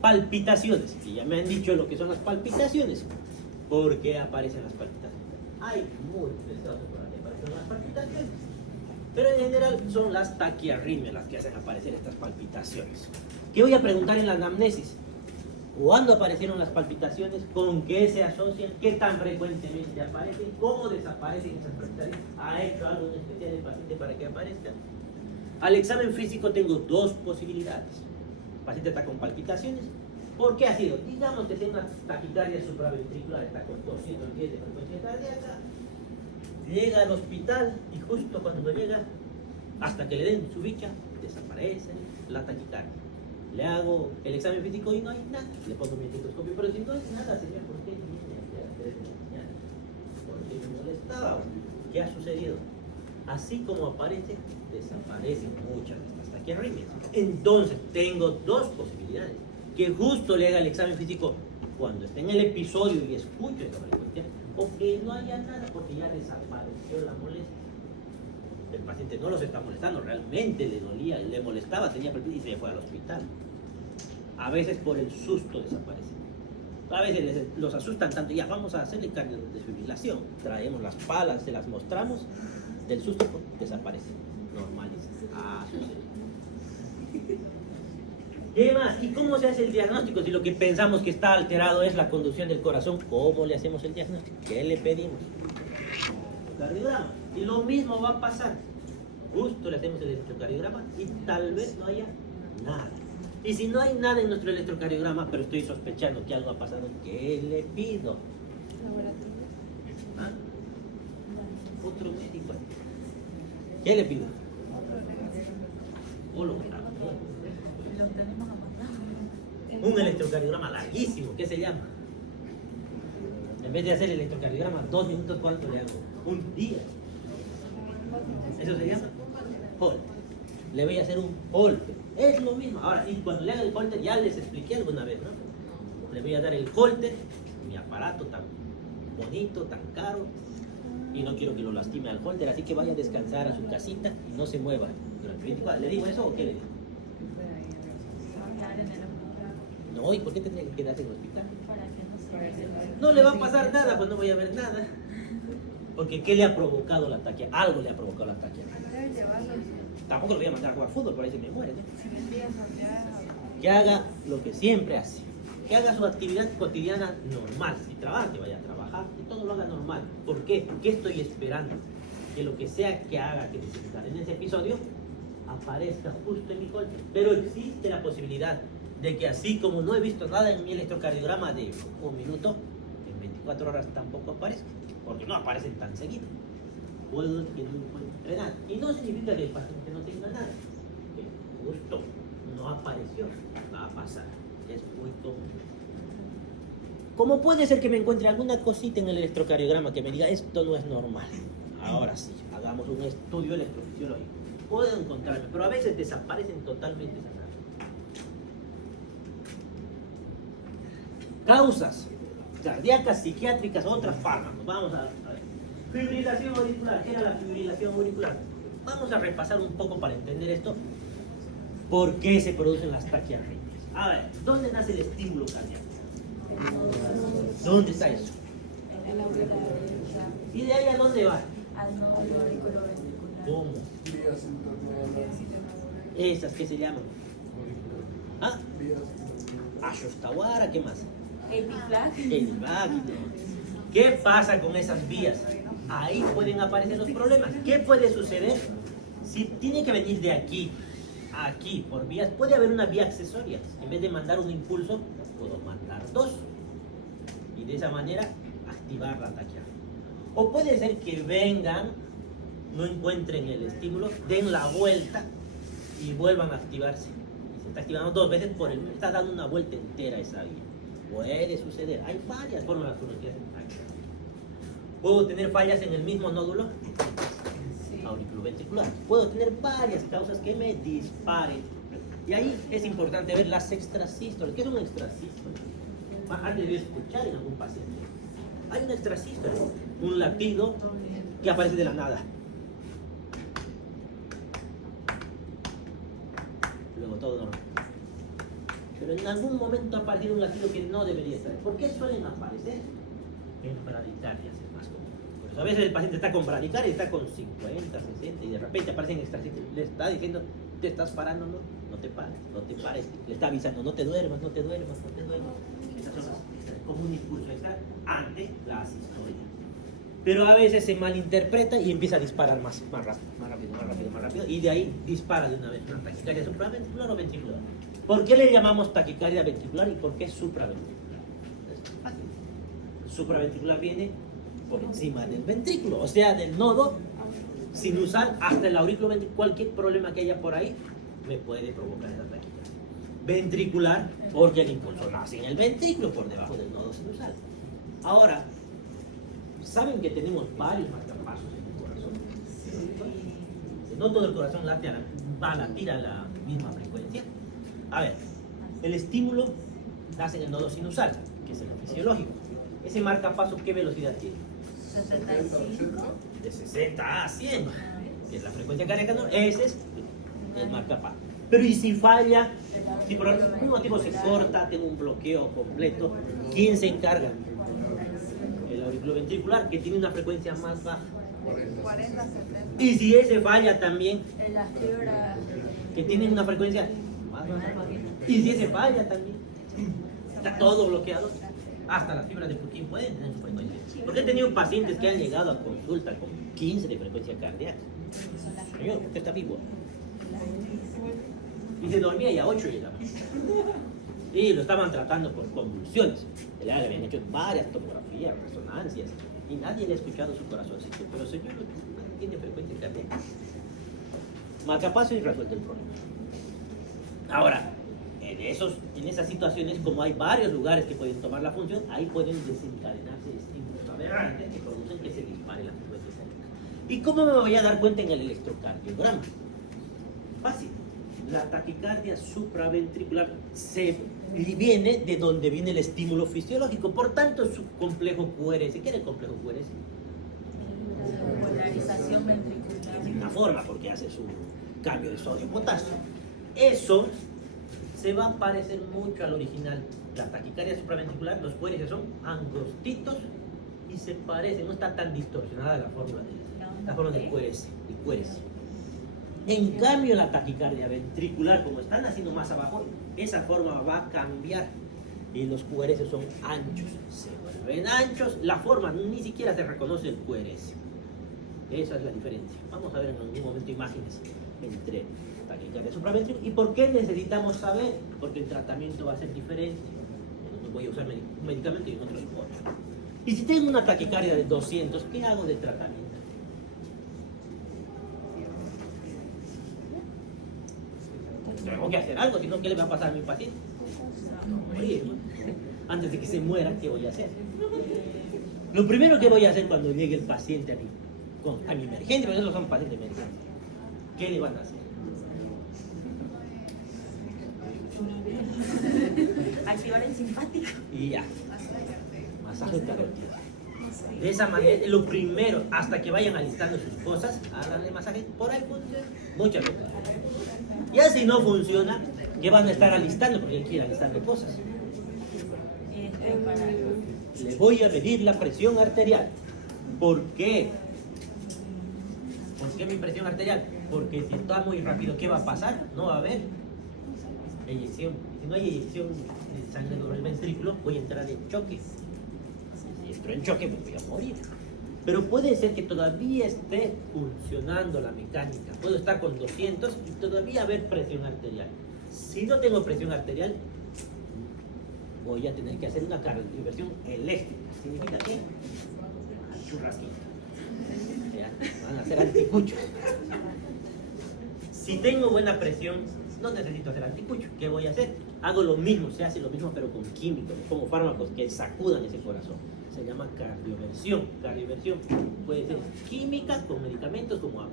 Palpitaciones, que ya me han dicho lo que son las palpitaciones. ¿Por qué aparecen las palpitaciones? Hay múltiples causas por las que aparecen las palpitaciones, pero en general son las taquiarritmias las que hacen aparecer estas palpitaciones. ¿Qué voy a preguntar en la anamnesis? ¿Cuándo aparecieron las palpitaciones? ¿Con qué se asocian? ¿Qué tan frecuentemente aparecen? ¿Cómo desaparecen esas palpitaciones? ¿Ha hecho algo en especial el paciente para que aparezcan? Al examen físico tengo dos posibilidades. El paciente está con palpitaciones. ¿Por qué ha sido? Digamos que tenga una taquicardia supraventricular, está con 210 de frecuencia cardíaca, llega al hospital y justo cuando llega, hasta que le den su bicha, desaparece la taquicardia. Le hago el examen físico y no hay nada. Le pongo mi estetoscopio, pero si no hay nada, señor, ¿por qué viene a las 3 de la mañana? ¿Por qué me molestaba? ¿Qué ha sucedido? Así como aparece, desaparecen muchas de estas taquiarritmias. Entonces, tengo dos posibilidades. Que justo le haga el examen físico cuando esté en el episodio y escuche esa frecuencia, o que no haya nada porque ya desapareció la molestia. El paciente no los está molestando, realmente le dolía, le molestaba, tenía palpitaciones y se fue al hospital. A veces por el susto desaparecen. A veces los asustan tanto, ya vamos a hacerle cardiodesfibrilación. Traemos las palas, se las mostramos, del susto desaparece, normaliza. Sucede. ¿Qué más? ¿Y cómo se hace el diagnóstico? Si lo que pensamos que está alterado es la conducción del corazón, ¿cómo le hacemos el diagnóstico? ¿Qué le pedimos? Cardiograma. Y lo mismo va a pasar. Justo le hacemos el electrocardiograma y tal vez no haya nada. Y si no hay nada en nuestro electrocardiograma, pero estoy sospechando que algo ha pasado, ¿qué le pido? ¿Ah? Otro médico. ¿Qué le pido? Un electrocardiograma larguísimo, ¿qué se llama? En vez de hacer el electrocardiograma 2 minutos, ¿cuánto le hago? Un día. ¿Eso se llama? Holter. Le voy a hacer un Holter. Es lo mismo. Ahora, y cuando le haga el Holter, ya les expliqué alguna vez, ¿no? Le voy a dar el Holter, mi aparato tan bonito, tan caro, y no quiero que lo lastime al Holter, así que vaya a descansar a su casita y no se mueva durante 24 horas. ¿Le digo eso o qué le digo? No, ¿y por qué tendría que quedarse en el hospital? No le va a pasar nada, pues no voy a ver nada. Porque ¿qué le ha provocado la taquia? Algo le ha provocado la taquia. Tampoco lo voy a mandar a jugar fútbol, por ahí se me muere, ¿no? Que haga lo que siempre hace. Que haga su actividad cotidiana normal. Si trabaja, que vaya a trabajar, que todo lo haga normal. ¿Por qué? ¿Qué estoy esperando? Que lo que sea que haga que necesitar en ese episodio aparezca justo en mi Holter. Pero existe la posibilidad de que así como no he visto nada en mi electrocardiograma de un minuto, en 24 horas tampoco aparezca, porque no aparecen tan seguido. Puedo que no encuentre nada. Y no significa que el paciente no tenga nada, que justo no apareció, va a pasar. Es muy común. ¿Cómo puede ser que me encuentre alguna cosita en el electrocardiograma que me diga esto no es normal? Ahora sí, hagamos un estudio electrofisiológico. Puedo encontrarme, pero a veces desaparecen totalmente esas. Causas cardíacas, psiquiátricas, otras fármacos. Vamos a ver. Fibrilación auricular. ¿Qué era la fibrilación auricular? Vamos a repasar un poco para entender esto. ¿Por qué se producen las taquiarritmias? A ver, ¿dónde nace el estímulo cardíaco? ¿Dónde está eso? En la auricula derecha. ¿Y de ahí a dónde va? Al nódulo auriculoventricular. ¿Cómo? Esas que se llaman. ¿Ah? Ashostaguara, ¿qué más? Epiflag. El váguido. ¿Qué pasa con esas vías? Ahí pueden aparecer los problemas. ¿Qué puede suceder? Si tiene que venir de aquí a aquí por vías, puede haber una vía accesoria. En vez de mandar un impulso, puedo mandar dos. Y de esa manera activar la taquiarritmia. O puede ser que vengan, no encuentren el estímulo, den la vuelta y vuelvan a activarse. Y se está activando dos veces por el... Está dando una vuelta entera esa vía. Puede suceder. Hay varias formas de que hacen taquiarritmia. ¿Puedo tener fallas en el mismo nódulo? Auriculoventricular. Puedo tener varias causas que me disparen. Y ahí es importante ver las extrasístoles. ¿Qué es un extrasístole? Antes de escuchar en algún paciente. Hay un extrasístole, un latido que aparece de la nada. Luego todo normal. Pero en algún momento ha aparecido un latido que no debería estar. ¿Por qué suelen aparecer? En bradicardias es más común. Por eso a veces el paciente está con bradicardia y está con 50, 60 y de repente aparecen extrasístoles. Le está diciendo, te estás parando, no, no te pares, no te pares. Le está avisando, no te duermas, no te duermas, no te duermas. Esas son las como un impulso extra ante la asistolia. Pero a veces se malinterpreta y empieza a disparar más rápido. Y de ahí dispara de una vez una taquicardia supraventricular o ventricular. ¿Por qué le llamamos taquicardia ventricular y por qué supraventricular? Es fácil. Supraventricular viene por encima del ventrículo, o sea, del nodo sinusal hasta el aurículo ventricular. Cualquier problema que haya por ahí me puede provocar esa taquicardia. Ventricular, porque el impulso nace en el ventrículo por debajo del nodo sinusal. Ahora, ¿saben que tenemos varios marcapasos en el corazón? No todo el corazón late va a latir a la misma frecuencia. A ver, el estímulo nace en el nodo sinusal, que es el fisiológico. Ese marcapaso, ¿qué velocidad tiene? 65. De 60 a 100, que es la frecuencia cardíaca, ¿no? Ese es el marcapaso. Pero ¿y si falla? Si por algún motivo se corta, tengo un bloqueo completo, ¿quién se encarga? El auriculoventricular, que tiene una frecuencia más baja. 40, 70. Y si ese falla también, Las fibras. que tiene una frecuencia más baja. Y si ese falla también, está todo bloqueado. Hasta las fibras de Purkinje pueden tener su frecuencia. Porque he tenido pacientes que han llegado a consulta con 15 de frecuencia cardíaca. Señor, usted está vivo. Y se dormía y a 8 llegaba. Y lo estaban tratando por convulsiones. Le habían hecho varias tomografías, resonancias, y nadie le ha escuchado su corazoncito. Pero señor, no tiene frecuencia cardíaca. Marcapaso y resuelto el problema. Ahora, en esas situaciones, como hay varios lugares que pueden tomar la función, ahí pueden desencadenarse estímulos aberrantes que producen que se dispare la frecuencia cardíaca. ¿Y cómo me voy a dar cuenta en el electrocardiograma? Fácil. La taquicardia supraventricular viene de donde viene el estímulo fisiológico. Por tanto, su complejo QRS. ¿Qué es el complejo QRS? Polarización ventricular. De una forma, porque hace su cambio de sodio-potasio. Eso se va a parecer mucho al original. La taquicardia supraventricular, los QRS son angostitos y se parecen, no está tan distorsionada la forma del QRS. En cambio, la taquicardia ventricular, como están haciendo más abajo, esa forma va a cambiar y los QRS son anchos. Se vuelven anchos, la forma ni siquiera se reconoce el QRS. Esa es la diferencia. Vamos a ver en algún momento imágenes entre taquicardia supraventricular. ¿Y por qué necesitamos saber? Porque el tratamiento va a ser diferente. No voy a usar un medicamento y en otros otro. Y si tengo una taquicardia de 200, ¿qué hago de tratamiento? Tengo que hacer algo, si no, ¿qué le va a pasar a mi paciente? Morir. Antes de que se muera, ¿qué voy a hacer? Lo primero que voy a hacer cuando llegue el paciente a mi emergencia, porque esos son pacientes de emergencia, ¿qué le van a hacer? Activar el simpático. Y ya. Masaje carótido. De esa manera, lo primero, hasta que vayan alistando sus cosas, háganle masaje, por ahí funciona. Muchas veces. Ya si no funciona, ¿qué van a estar alistando? Porque él quiere alistando cosas. Le voy a medir la presión arterial. ¿Por qué? ¿Por qué mi presión arterial? Porque si está muy rápido, ¿qué va a pasar? No va a haber eyección. Si no hay eyección de sangre por el ventrículo, voy a entrar en choque. Si entro en choque, pues voy a morir. Pero puede ser que todavía esté funcionando la mecánica. Puedo estar con 200 y todavía haber presión arterial. Si no tengo presión arterial, voy a tener que hacer una cardioversión eléctrica. ¿Significa qué? Churrasquito. Ya, van a hacer anticuchos. Si tengo buena presión, no necesito hacer anticucho. ¿Qué voy a hacer? Hago lo mismo, se hace lo mismo pero con químicos, como fármacos que sacudan ese corazón. Se llama cardioversión. Cardioversión puede ser química con medicamentos como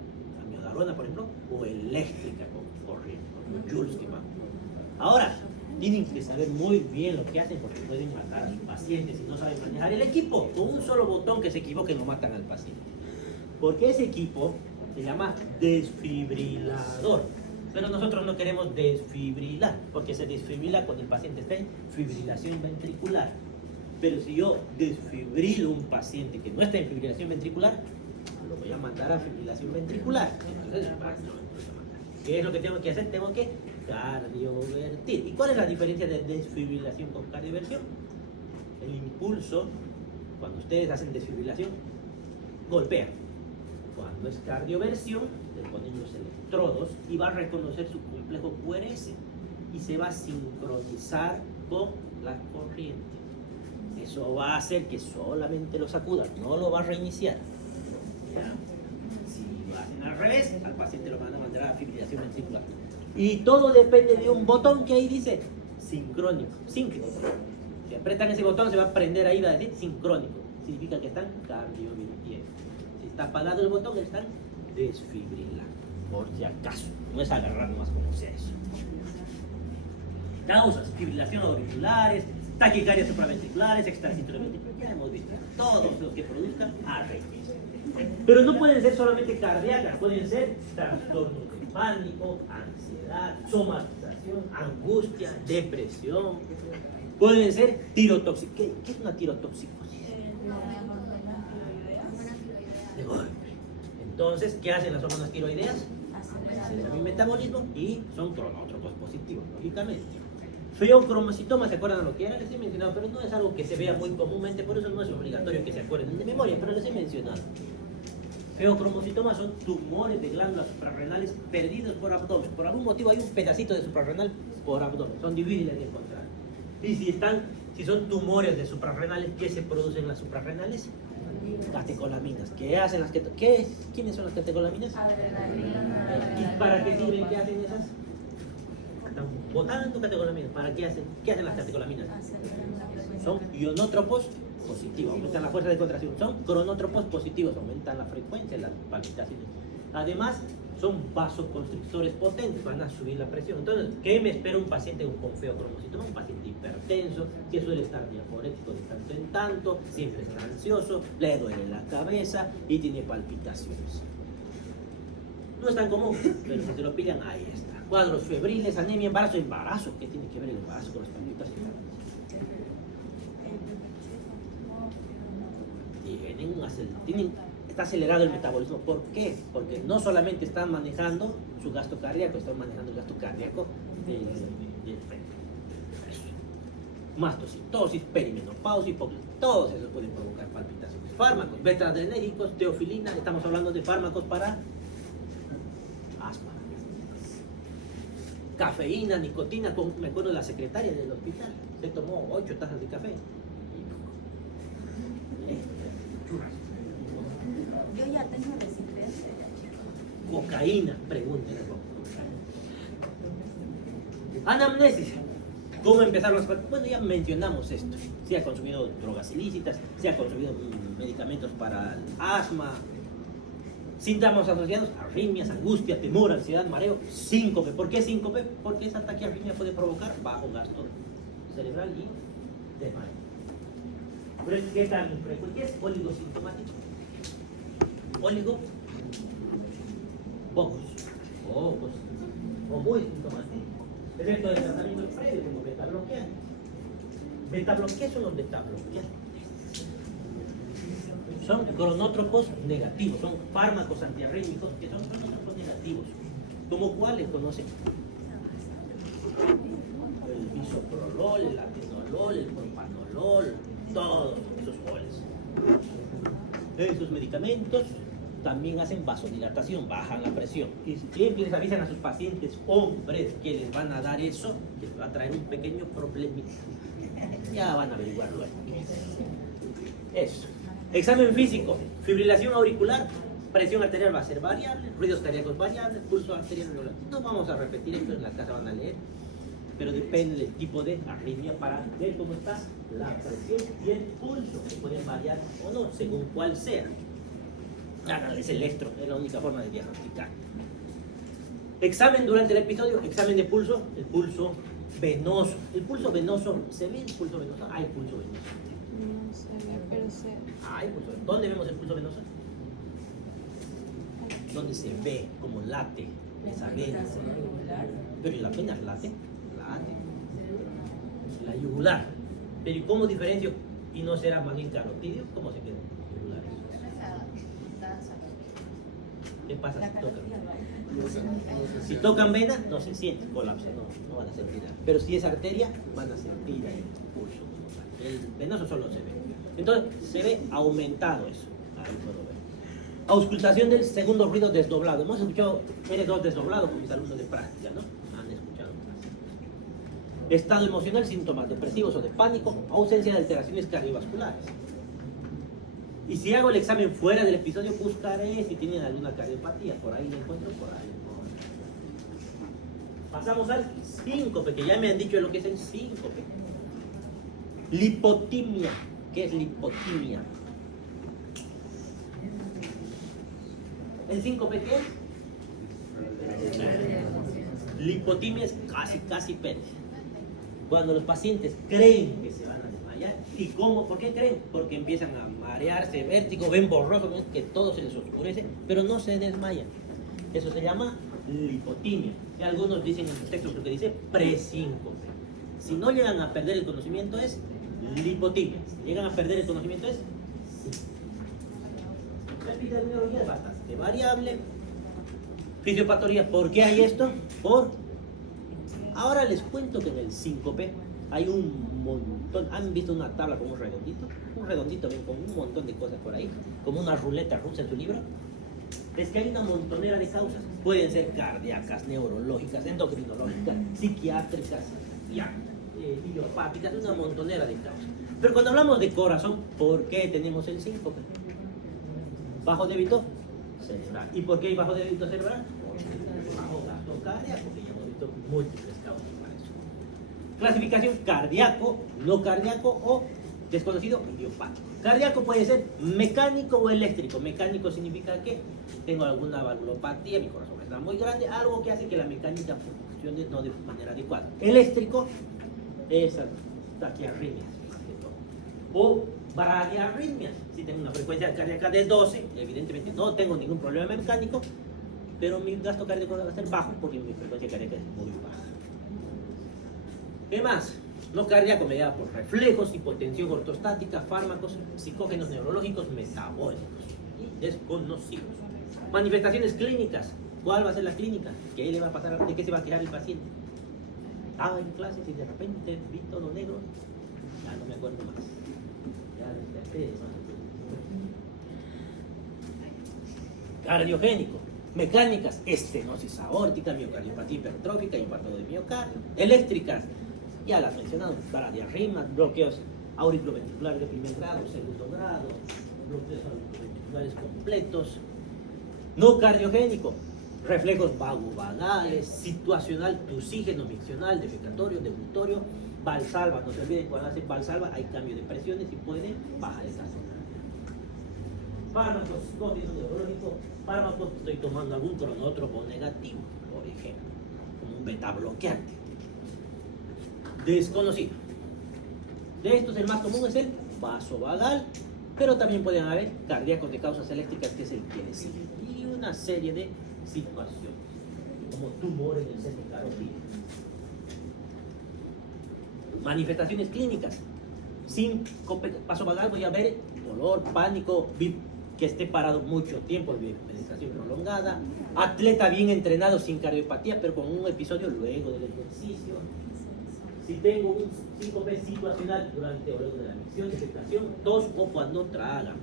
amiodarona, por ejemplo, o eléctrica con corriente, con joules que van. Ahora, tienen que saber muy bien lo que hacen porque pueden matar al paciente si no saben manejar el equipo. Con un solo botón que se equivoquen no matan al paciente. Porque ese equipo se llama desfibrilador. Pero nosotros no queremos desfibrilar, porque se desfibrila cuando el paciente está en fibrilación ventricular. Pero si yo desfibrilo un paciente que no está en fibrilación ventricular, lo voy a mandar a fibrilación ventricular. Entonces, ¿qué es lo que tengo que hacer? Tengo que cardiovertir. ¿Y cuál es la diferencia de desfibrilación con cardioversión? El impulso, cuando ustedes hacen desfibrilación, golpea. Cuando es cardioversión, le ponen los electrodos y va a reconocer su complejo QRS y se va a sincronizar con la corriente. Eso va a hacer que solamente lo sacuda, no lo va a reiniciar. ¿Ya? Si lo hacen al revés, al paciente lo van a mandar a fibrilación ventricular. Y todo depende de un botón que ahí dice sincrónico, síncrono. Si apretan ese botón se va a prender ahí, va a decir sincrónico. Significa que están cardiovirtiendo. Si está apagado el botón, están desfibrilando. Por si acaso, no es agarrar nomás como sea eso. Causas, fibrilación auriculares, taquicardias supraventriculares, extraventriculares, ya hemos visto, todos los que produzcan arritmias. Pero no pueden ser solamente cardíacas, pueden ser trastornos de pánico, ansiedad, somatización, angustia, depresión. Pueden ser tirotoxicosis. ¿Qué es una tirotoxicosis? De golpe. Entonces, ¿qué hacen las hormonas tiroideas? Aceleran el metabolismo y son cronótropos positivos, lógicamente. Feocromocitoma, ¿se acuerdan de lo que era? Les he mencionado, pero no es algo que se vea muy comúnmente, por eso no es obligatorio que se acuerden de memoria, pero les he mencionado. Feocromocitoma son tumores de glándulas suprarrenales perdidos por abdomen. Por algún motivo hay un pedacito de suprarrenal por abdomen, son difíciles de encontrar. Y si son tumores de suprarrenales, ¿qué se producen las suprarrenales? Catecolaminas. ¿Quiénes son las catecolaminas? ¿Y para qué sirven? ¿Qué hacen esas? Están botando catecolaminas. ¿Para qué hacen? ¿Qué hacen las catecolaminas? Son ionótropos positivos, aumentan la fuerza de contracción. Son cronótropos positivos, aumentan la frecuencia de las palpitaciones. Además, son vasoconstrictores potentes, van a subir la presión. Entonces, ¿qué me espera un paciente con feocromocitoma? Un paciente hipertenso, que suele estar diaforético de tanto en tanto, siempre está ansioso, le duele la cabeza y tiene palpitaciones. No es tan común, pero si te lo pillan, ahí está. Cuadros febriles, anemia, embarazo. ¿Qué tiene que ver el embarazo con las palpitaciones? Está acelerado el metabolismo. ¿Por qué? Porque no solamente están manejando su gasto cardíaco, están manejando el gasto cardíaco del feto. Mastocitosis, perimenopausia, hipoglucemia, todos esos pueden provocar palpitaciones. Fármacos, beta-adrenérgicos, teofilina, estamos hablando de fármacos para asma. Cafeína, nicotina, me acuerdo de la secretaria del hospital, se tomó 8 tazas de café. Yo ya tengo resistencia. Cocaína, pregúntenle. Anamnesis. ¿Cómo empezaron las cosas? Bueno, ya mencionamos esto. Se ha consumido drogas ilícitas, se ha consumido medicamentos para el asma, síntomas asociados, arritmias, angustia, temor, ansiedad, mareo, síncope. ¿Por qué síncope? Porque esa taquiarritmia puede provocar bajo gasto cerebral y desmayo. ¿Qué tan frecuente es? Oligosintomático. Oligo. Pocos. Pocos. O muy sintomáticos. El resto del tratamiento previo como beta bloqueante. Beta bloqueantes son los beta bloqueantes. Son cronótropos negativos, son fármacos antiarrítmicos que son cronótropos negativos. ¿Como cuáles conocen? El bisoprolol, el atenolol, el propanolol, todos esos cuales. Esos medicamentos también hacen vasodilatación, bajan la presión. Y siempre les avisan a sus pacientes hombres que les van a dar eso, que les va a traer un pequeño problema. Ya van a averiguarlo luego. Eso. Examen físico, fibrilación auricular, presión arterial va a ser variable, ruidos cardíacos variables, pulso arterial regular. No vamos a repetir esto, en la casa van a leer, pero depende del tipo de arritmia para ver cómo está la presión y el pulso, que pueden variar o no, según cuál sea. Es el electro, es la única forma de diagnosticar. Examen durante el episodio, examen de pulso, el pulso venoso. El pulso venoso, ¿se ve el pulso venoso? Hay pulso venoso. No se ve, pero se... Hay pulso venoso. ¿Dónde vemos el pulso venoso? Donde se ve como late esa vena. Pero ¿y la vena late? Late. La yugular. Pero ¿y cómo diferencio? ¿Y no será más bien carotidio? ¿Cómo se queda? Yugular. ¿Qué pasa si tocan? Si tocan vena, no se siente colapso, no van a sentir nada. Pero si es arteria, van a sentir el pulso. El venoso solo se ve. Entonces se ve aumentado eso. Ahí puedo ver. Auscultación del segundo ruido desdoblado. Hemos escuchado N2 desdoblado con mis alumnos de práctica, ¿no? Han escuchado más. Estado emocional, síntomas depresivos o de pánico, ausencia de alteraciones cardiovasculares. Y si hago el examen fuera del episodio, buscaré si tienen alguna cardiopatía. Por ahí lo encuentro, por ahí. Pasamos al síncope, que ya me han dicho lo que es el síncope. Lipotimia. ¿Qué es lipotimia? ¿El síncope qué es? Lipotimia es casi pérdida. Cuando los pacientes creen que se van a desmayar. ¿Y cómo? ¿Por qué creen? Porque empiezan a marearse, vértigo, ven borroso, ven que todo se les oscurece, pero no se desmayan. Eso se llama lipotimia. Y algunos dicen en sus textos lo que dice presíncope. Si no llegan a perder el conocimiento es lipotimia. Si llegan a perder el conocimiento es la epidemiología es bastante variable. Fisiopatología, ¿por qué hay esto? Ahora les cuento que en el síncope hay un montón. ¿Han visto una tabla con un redondito? Un redondito bien, con un montón de cosas por ahí, como una ruleta rusa en su libro. Es que hay una montonera de causas. Pueden ser cardíacas, neurológicas, endocrinológicas, psiquiátricas, idiopáticas, una montonera de causas. Pero cuando hablamos de corazón, ¿por qué tenemos el síncope? Bajo débito cerebral. ¿Y por qué hay bajo débito cerebral? Bajo gasto cardíaco, porque ya hemos visto múltiples causas para eso. Clasificación cardíaco, no cardíaco o desconocido idiopático. Cardíaco puede ser mecánico o eléctrico. Mecánico significa que tengo alguna valvulopatía, mi corazón está muy grande, algo que hace que la mecánica funcione no de manera adecuada. Eléctrico, esas taquiarritmias. O bradiarritmias. Si tengo una frecuencia cardíaca de 12, evidentemente no tengo ningún problema mecánico, pero mi gasto cardíaco va a ser bajo porque mi frecuencia cardíaca es muy baja. ¿Qué más? No cardíaco mediada por reflejos, hipotensión ortostática, fármacos, psicógenos neurológicos, metabólicos y desconocidos. Manifestaciones clínicas. ¿Cuál va a ser la clínica? ¿Qué le va a pasar? ¿De qué se va a quejar el paciente? Estaba en clases y de repente vi todo negro. Ya no me acuerdo más. Ya desperté. Cardiogénico. Mecánicas, estenosis aórtica, miocardiopatía hipertrófica, infarto de miocardio. Eléctricas, ya las mencionamos, bradiarritmias, bloqueos auriculoventriculares de primer grado, segundo grado, bloqueos auriculoventriculares completos. No cardiogénico, reflejos vagovagales, situacional, tusígeno, miccional, defecatorio, debutorio, valsalva. No se olviden, cuando hacen valsalva hay cambio de presiones y puede bajar esa zona. Fármacos, psicógenos neurológicos, fármacos, estoy tomando algún cronótropo negativo, por ejemplo, como un beta bloqueante. Desconocido. De estos el más común es el vasovagal, pero también pueden haber cardíacos de causas eléctricas, que es el que le sigue, y una serie de situaciones, como tumores del seno carotídeo. Manifestaciones clínicas: síncope vasovagal, voy a ver dolor, pánico, que esté parado mucho tiempo, meditación prolongada, atleta bien entrenado sin cardiopatía, pero con un episodio luego del ejercicio. Si tengo un síncope situacional durante o luego de la micción, defecación, tos o cuando tragan.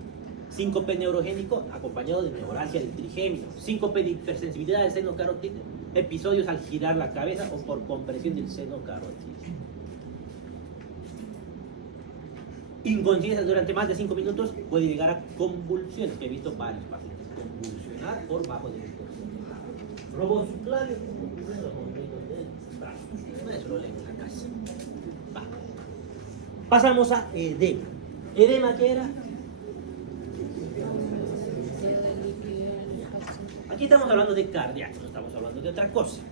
Síncope neurogénico acompañado de neuralgia del trigémino. Síncope de hipersensibilidad del seno carotídeo. Episodios al girar la cabeza o por compresión del seno carotídeo. Inconsciencia durante más de 5 minutos puede llegar a convulsiones, que he visto varios pacientes convulsionar por bajo de glucosa. Robo subclavio, los movimientos del brazo. Eso lo leo en la casa. Va. Pasamos a edema. ¿Edema qué era? Aquí estamos hablando de cardíaco, no estamos hablando de otra cosa.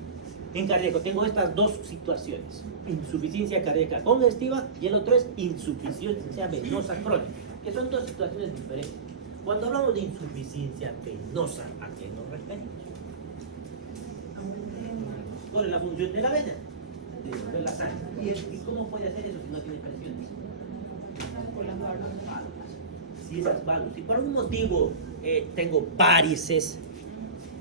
En cardíaco tengo estas dos situaciones: insuficiencia cardíaca congestiva, y el otro es insuficiencia venosa crónica, que son dos situaciones diferentes. Cuando hablamos de insuficiencia venosa, ¿a qué nos referimos? ¿Cuál es la función de la vena? De la sangre. ¿Y cómo puede hacer eso si no tiene presiones? Por las válvulas. Si esas válvulas, si por algún motivo tengo varices,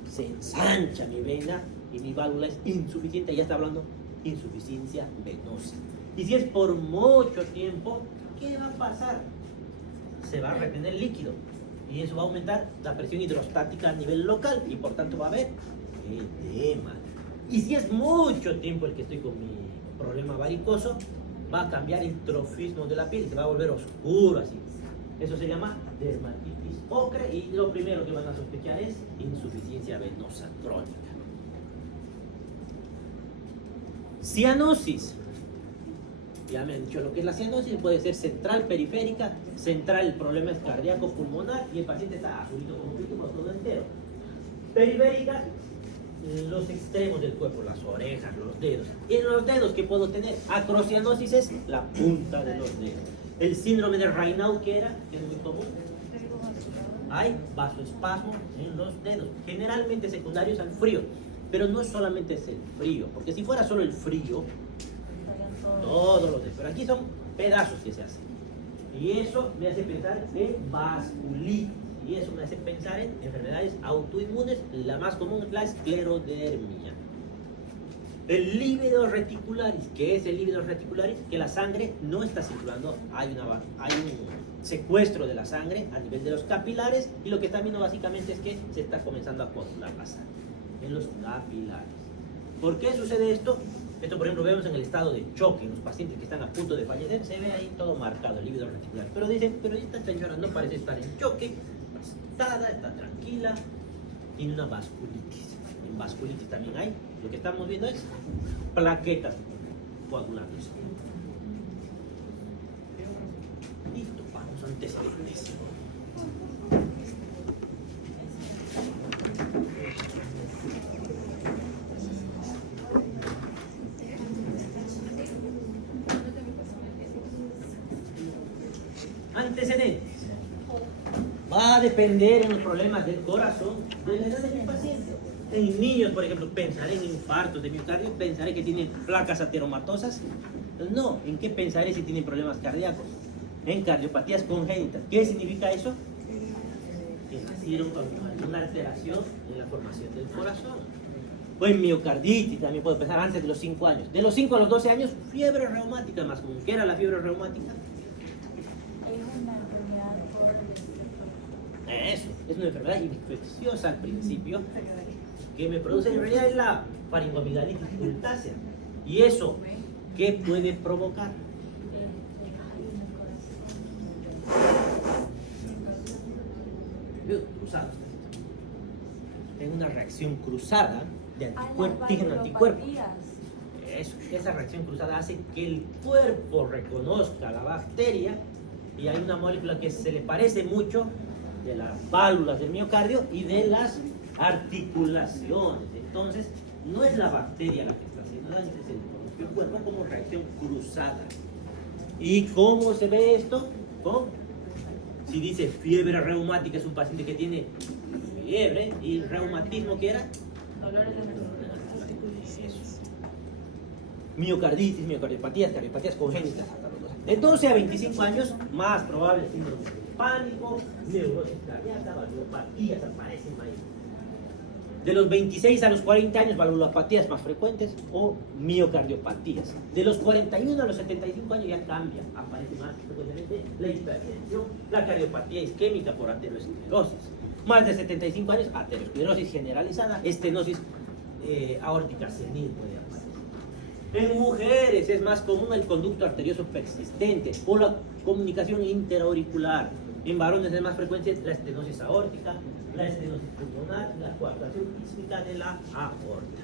se ensancha mi vena y mi válvula es insuficiente, ya está hablando insuficiencia venosa. Y si es por mucho tiempo, ¿qué va a pasar? Se va a retener líquido y eso va a aumentar la presión hidrostática a nivel local y por tanto va a haber edema. Y si es mucho tiempo el que estoy con mi problema varicoso, va a cambiar el trofismo de la piel y se va a volver oscuro así. Eso se llama dermatitis ocre y lo primero que van a sospechar es insuficiencia venosa crónica. Cianosis. Ya me han dicho lo que es la cianosis. Puede ser central, periférica. Central, el problema es cardíaco, pulmonar y el paciente está azulito completo por todo entero. Periférica, los extremos del cuerpo, las orejas, los dedos. Y en los dedos, ¿qué puedo tener? Acrocianosis es la punta de los dedos. El síndrome de Raynaud, que es muy común. Hay vasoespasmo en los dedos, generalmente secundarios al frío. Pero no solamente es el frío, porque si fuera solo el frío, todos los dedos. Pero aquí son pedazos que se hacen. Y eso me hace pensar en vasculitis. Y eso me hace pensar en enfermedades autoinmunes. La más común es la esclerodermia. El lívido reticularis. ¿Qué es el lívido reticularis? Que la sangre no está circulando. Hay un secuestro de la sangre a nivel de los capilares. Y lo que está viendo básicamente es que se está comenzando a coagular la sangre en los capilares. ¿Por qué sucede esto? Esto, por ejemplo, vemos en el estado de choque, en los pacientes que están a punto de fallecer, se ve ahí todo marcado, el lívido reticular. Pero dicen, pero esta señora no parece estar en choque, está sentada, está tranquila, tiene una vasculitis. En vasculitis también hay, lo que estamos viendo es plaquetas coagulándose. Listo, vamos a antecedentes. Antecedentes. Va a depender en los problemas del corazón de la edad del paciente. En niños, por ejemplo, pensaré en infartos de miocardio, pensaré que tienen placas ateromatosas. No, ¿en qué pensaré si tienen problemas cardíacos? En cardiopatías congénitas. ¿Qué significa eso? Que nacieron con alguna alteración en la formación del corazón. O en miocarditis, también puedo pensar antes de los 5 años. De los 5 a los 12 años, fiebre reumática más común. ¿Qué era la fiebre reumática? Eso, es una enfermedad infecciosa al principio que me produce, en realidad es la faringoamigdalitis urtácea. ¿Y eso qué puede provocar? Cruzado. Tengo una reacción cruzada de anticuerpo. Eso, esa reacción cruzada hace que el cuerpo reconozca la bacteria y hay una molécula que se le parece mucho de las válvulas del miocardio y de las articulaciones. Entonces, no es la bacteria la que está haciendo daño, es el propio cuerpo como reacción cruzada. ¿Y cómo se ve esto? con, si dice fiebre reumática, es un paciente que tiene fiebre, y reumatismo, ¿qué era? Dolores de cabeza. Miocarditis, miocardiopatías, cardiopatías congénitas. De 12 a 25 años, más probable síndrome de pánico, neurosis cardíaca, valvulopatías aparecen ahí. De los 26 a los 40 años, valvulopatías más frecuentes o miocardiopatías. De los 41 a los 75 años ya cambia, aparece más frecuentemente la hipertensión, la cardiopatía isquémica por aterosclerosis. Más de 75 años, aterosclerosis generalizada, estenosis aórtica senil puede aparecer. En mujeres es más común el conducto arterioso persistente o la comunicación interauricular. En varones es más frecuente la estenosis aórtica, la estenosis pulmonar, la coartación sísmica de la aorta.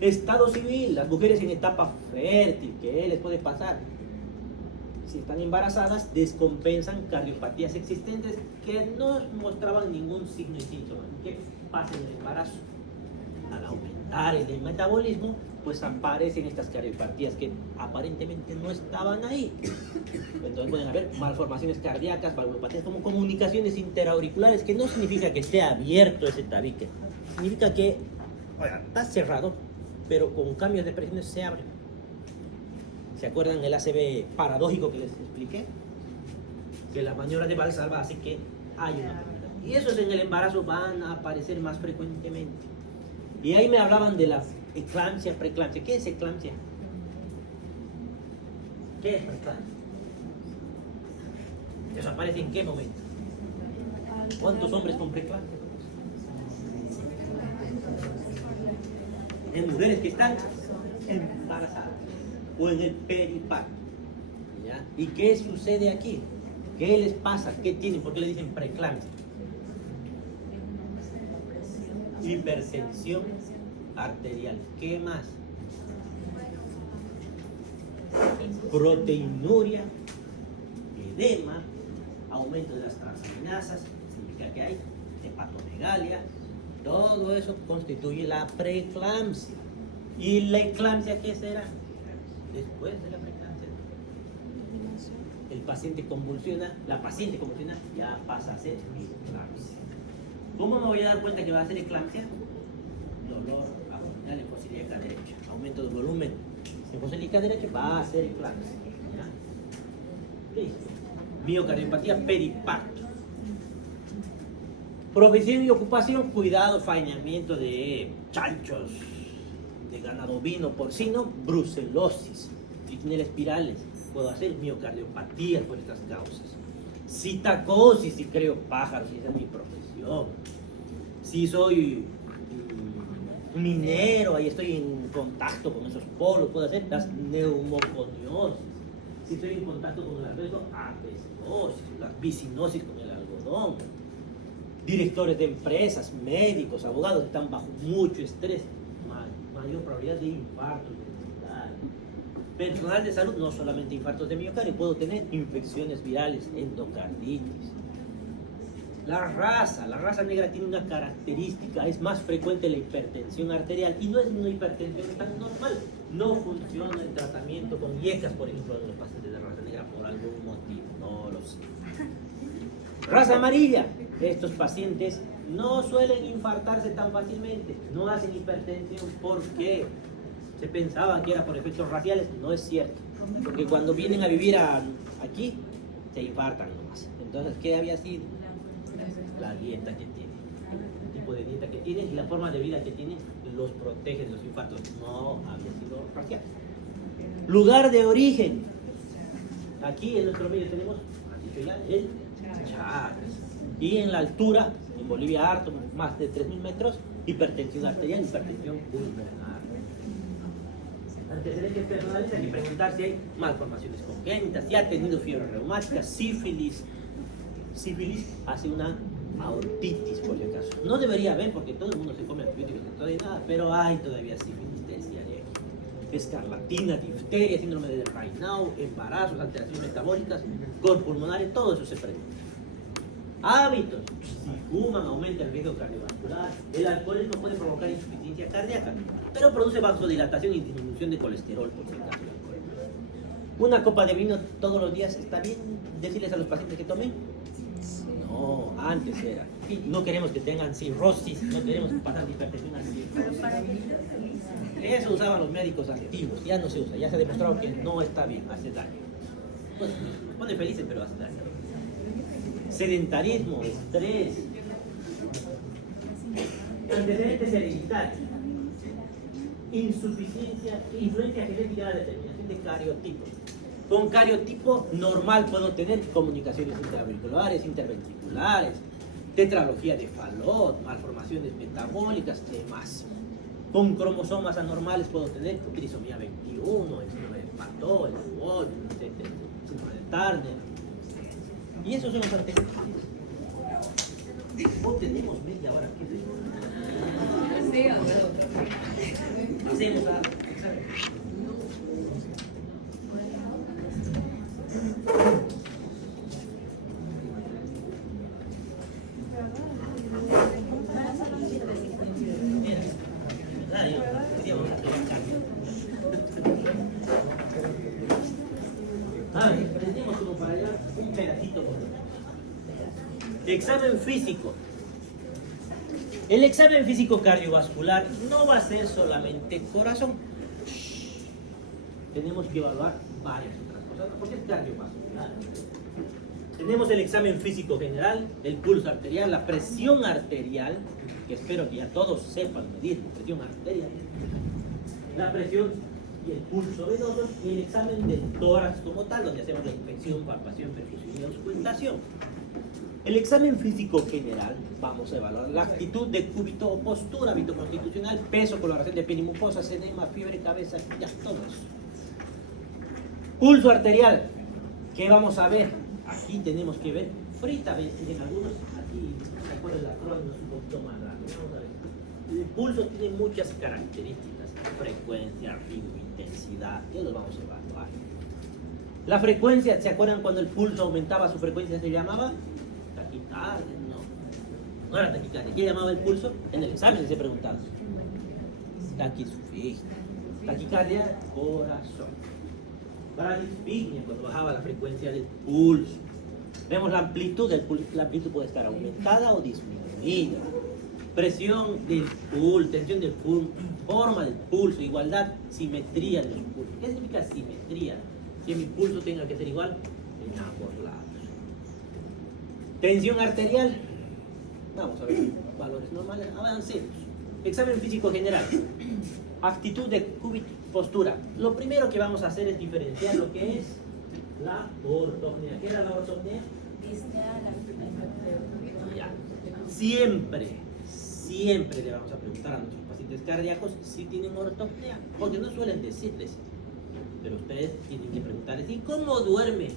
Estado civil, las mujeres en etapa fértil, ¿qué les puede pasar? Si están embarazadas, descompensan cardiopatías existentes que no mostraban ningún signo y síntoma. ¿Qué pasa en el embarazo? Al aumentar el metabolismo, pues aparecen estas cardiopatías que aparentemente no estaban ahí. Entonces pueden haber malformaciones cardíacas, valvulopatías, como comunicaciones interauriculares, que no significa que esté abierto ese tabique. Significa que, oiga, está cerrado, pero con cambios de presiones se abre. ¿Se acuerdan el ACV paradójico que les expliqué? Que la maniobra de Valsalva hace que haya una pérdida. Y esos en el embarazo van a aparecer más frecuentemente. Y ahí me hablaban de la eclampsia, preeclampsia. ¿Qué es eclampsia? ¿Qué es preeclampsia? ¿Eso aparece en qué momento? ¿Cuántos hombres con preeclampsia? En mujeres que están embarazadas o en el periparto. ¿Ya? ¿Y qué sucede aquí? ¿Qué les pasa? ¿Qué tienen? ¿Por qué le dicen preeclampsia? Hipertensión arterial. ¿Qué más? Proteinuria, edema, aumento de las transaminasas, significa que hay hepatomegalia. Todo eso constituye la preeclampsia. ¿Y la eclampsia qué será? Después de la preeclampsia, el paciente convulsiona, la paciente convulsiona, ya pasa a ser eclampsia. ¿Cómo me voy a dar cuenta que va a ser eclampsia? Dolor abdominal hipocilíaca derecha, aumento de volumen hipocilíaca derecha, va a ser eclampsia. ¿Ya? Listo. Miocardiopatía periparto. Profesión y ocupación, cuidado, faenamiento de chanchos, de ganado ovino, porcino, brucelosis, triquinelas espirales, puedo hacer miocardiopatía por estas causas. Citacosis, si creo pájaros, si esa es mi profesión. Si soy minero, ahí estoy en contacto con esos polos, puedo hacer las neumoconiosis. Si estoy en contacto con el albedo, apestosis, las vicinosis con el algodón. Directores de empresas, médicos, abogados están bajo mucho estrés, mayor probabilidad de infartos de miocardio. Personal de salud, no solamente infartos de miocardio, puedo tener infecciones virales, endocarditis. La raza negra tiene una característica, es más frecuente la hipertensión arterial y no es una hipertensión tan normal. No funciona el tratamiento con IECAS, por ejemplo, de los pacientes de raza negra por algún motivo, no lo sé. Raza amarilla, estos pacientes no suelen infartarse tan fácilmente, no hacen hipertensión porque se pensaba que era por efectos raciales, no es cierto, porque cuando vienen a vivir aquí se infartan nomás. Entonces, ¿qué había sido? La dieta que tienen, el tipo de dieta que tienen y la forma de vida que tienen los protege de los infartos, no había sido racial. Lugar de origen, aquí en nuestro medio tenemos, han dicho ya, el Chagres. Y en la altura, en Bolivia harto, más de 3.000 metros, hipertensión arterial, hipertensión pulmonar. Antecedentes personales, hay que preguntar si hay malformaciones congénitas, si ha tenido fiebre reumática, sífilis. Sífilis hace una aortitis, por si acaso. No debería haber porque todo el mundo se come antibióticos y todo y nada, pero hay todavía sífilis terciaria. Escarlatina, difteria, síndrome de Raynaud, embarazos, alteraciones metabólicas, gol pulmonares, todo eso se pregunta. Hábitos. Si fuman, aumenta el riesgo cardiovascular. El alcoholismo puede provocar insuficiencia cardíaca, pero produce vasodilatación y disminución de colesterol, por si acaso el alcohol. ¿Una copa de vino todos los días está bien decirles a los pacientes que tomen? No, antes era. No queremos que tengan cirrosis, no queremos pasar hipertensión arterial. Eso usaban los médicos antiguos, ya no se usa, ya se ha demostrado que no está bien, hace daño. Pues, nos pone felices, pero hace daño. Sedentarismo, estrés, antecedentes hereditarios, insuficiencia, influencia genética de la determinación de cariotipos. Con cariotipo normal puedo tener comunicaciones interauriculares, interventriculares, tetralogía de Fallot, malformaciones metabólicas, demás. Con cromosomas anormales puedo tener trisomía 21, el síndrome de Pató, el Wolf, etc. Síndrome de Turner. Y esos son los antecedentes. No tenemos media hora. Sí, otra. Hacemos a examen. Prendemos como para allá un pedacito. Examen físico. El examen físico cardiovascular no va a ser solamente corazón. Tenemos que evaluar varias otras cosas, porque es cardiovascular. Tenemos el examen físico general, el pulso arterial, la presión arterial, que espero que ya todos sepan medir la presión arterial, la presión y el pulso venoso, y el examen del tórax como tal, donde hacemos la inspección, palpación, perfusión y auscultación. El examen físico general, vamos a evaluar la actitud de cúbito o postura, hábito constitucional, peso, coloración de piel y mucosa, edema, fiebre, cabeza, ya todo eso. Pulso arterial, ¿qué vamos a ver? Aquí tenemos que ver, ahorita ven algunos, aquí se acuerdan la crónica es un poquito más grande. Vamos a ver. El pulso tiene muchas características, frecuencia, ritmo, intensidad, ya los vamos a evaluar. La frecuencia, ¿se acuerdan cuando el pulso aumentaba, su frecuencia se llamaba? Taquicardia, no era taquicardia. ¿Qué llamaba el pulso? En el examen se preguntaba. Taquisufismo. Taquicardia, corazón. Bradisfigmia, cuando bajaba la frecuencia del pulso. Vemos la amplitud del pulso. La amplitud puede estar aumentada o disminuida. Presión del pulso, tensión del pulso, forma del pulso, igualdad, simetría de los pulsos. ¿Qué significa simetría? Que mi pulso tenga que ser igual en ambos lados. Tensión arterial. Vamos a ver valores normales. Avancemos. Examen físico general. Actitud de cúbito, postura. Lo primero que vamos a hacer es diferenciar lo que es la ortopnea. ¿Qué era la ortopnea? Ya. Siempre le vamos a preguntar a nuestros pacientes cardíacos si tienen ortopnea, porque no suelen decirles. Pero ustedes tienen que preguntarles, ¿y cómo duerme?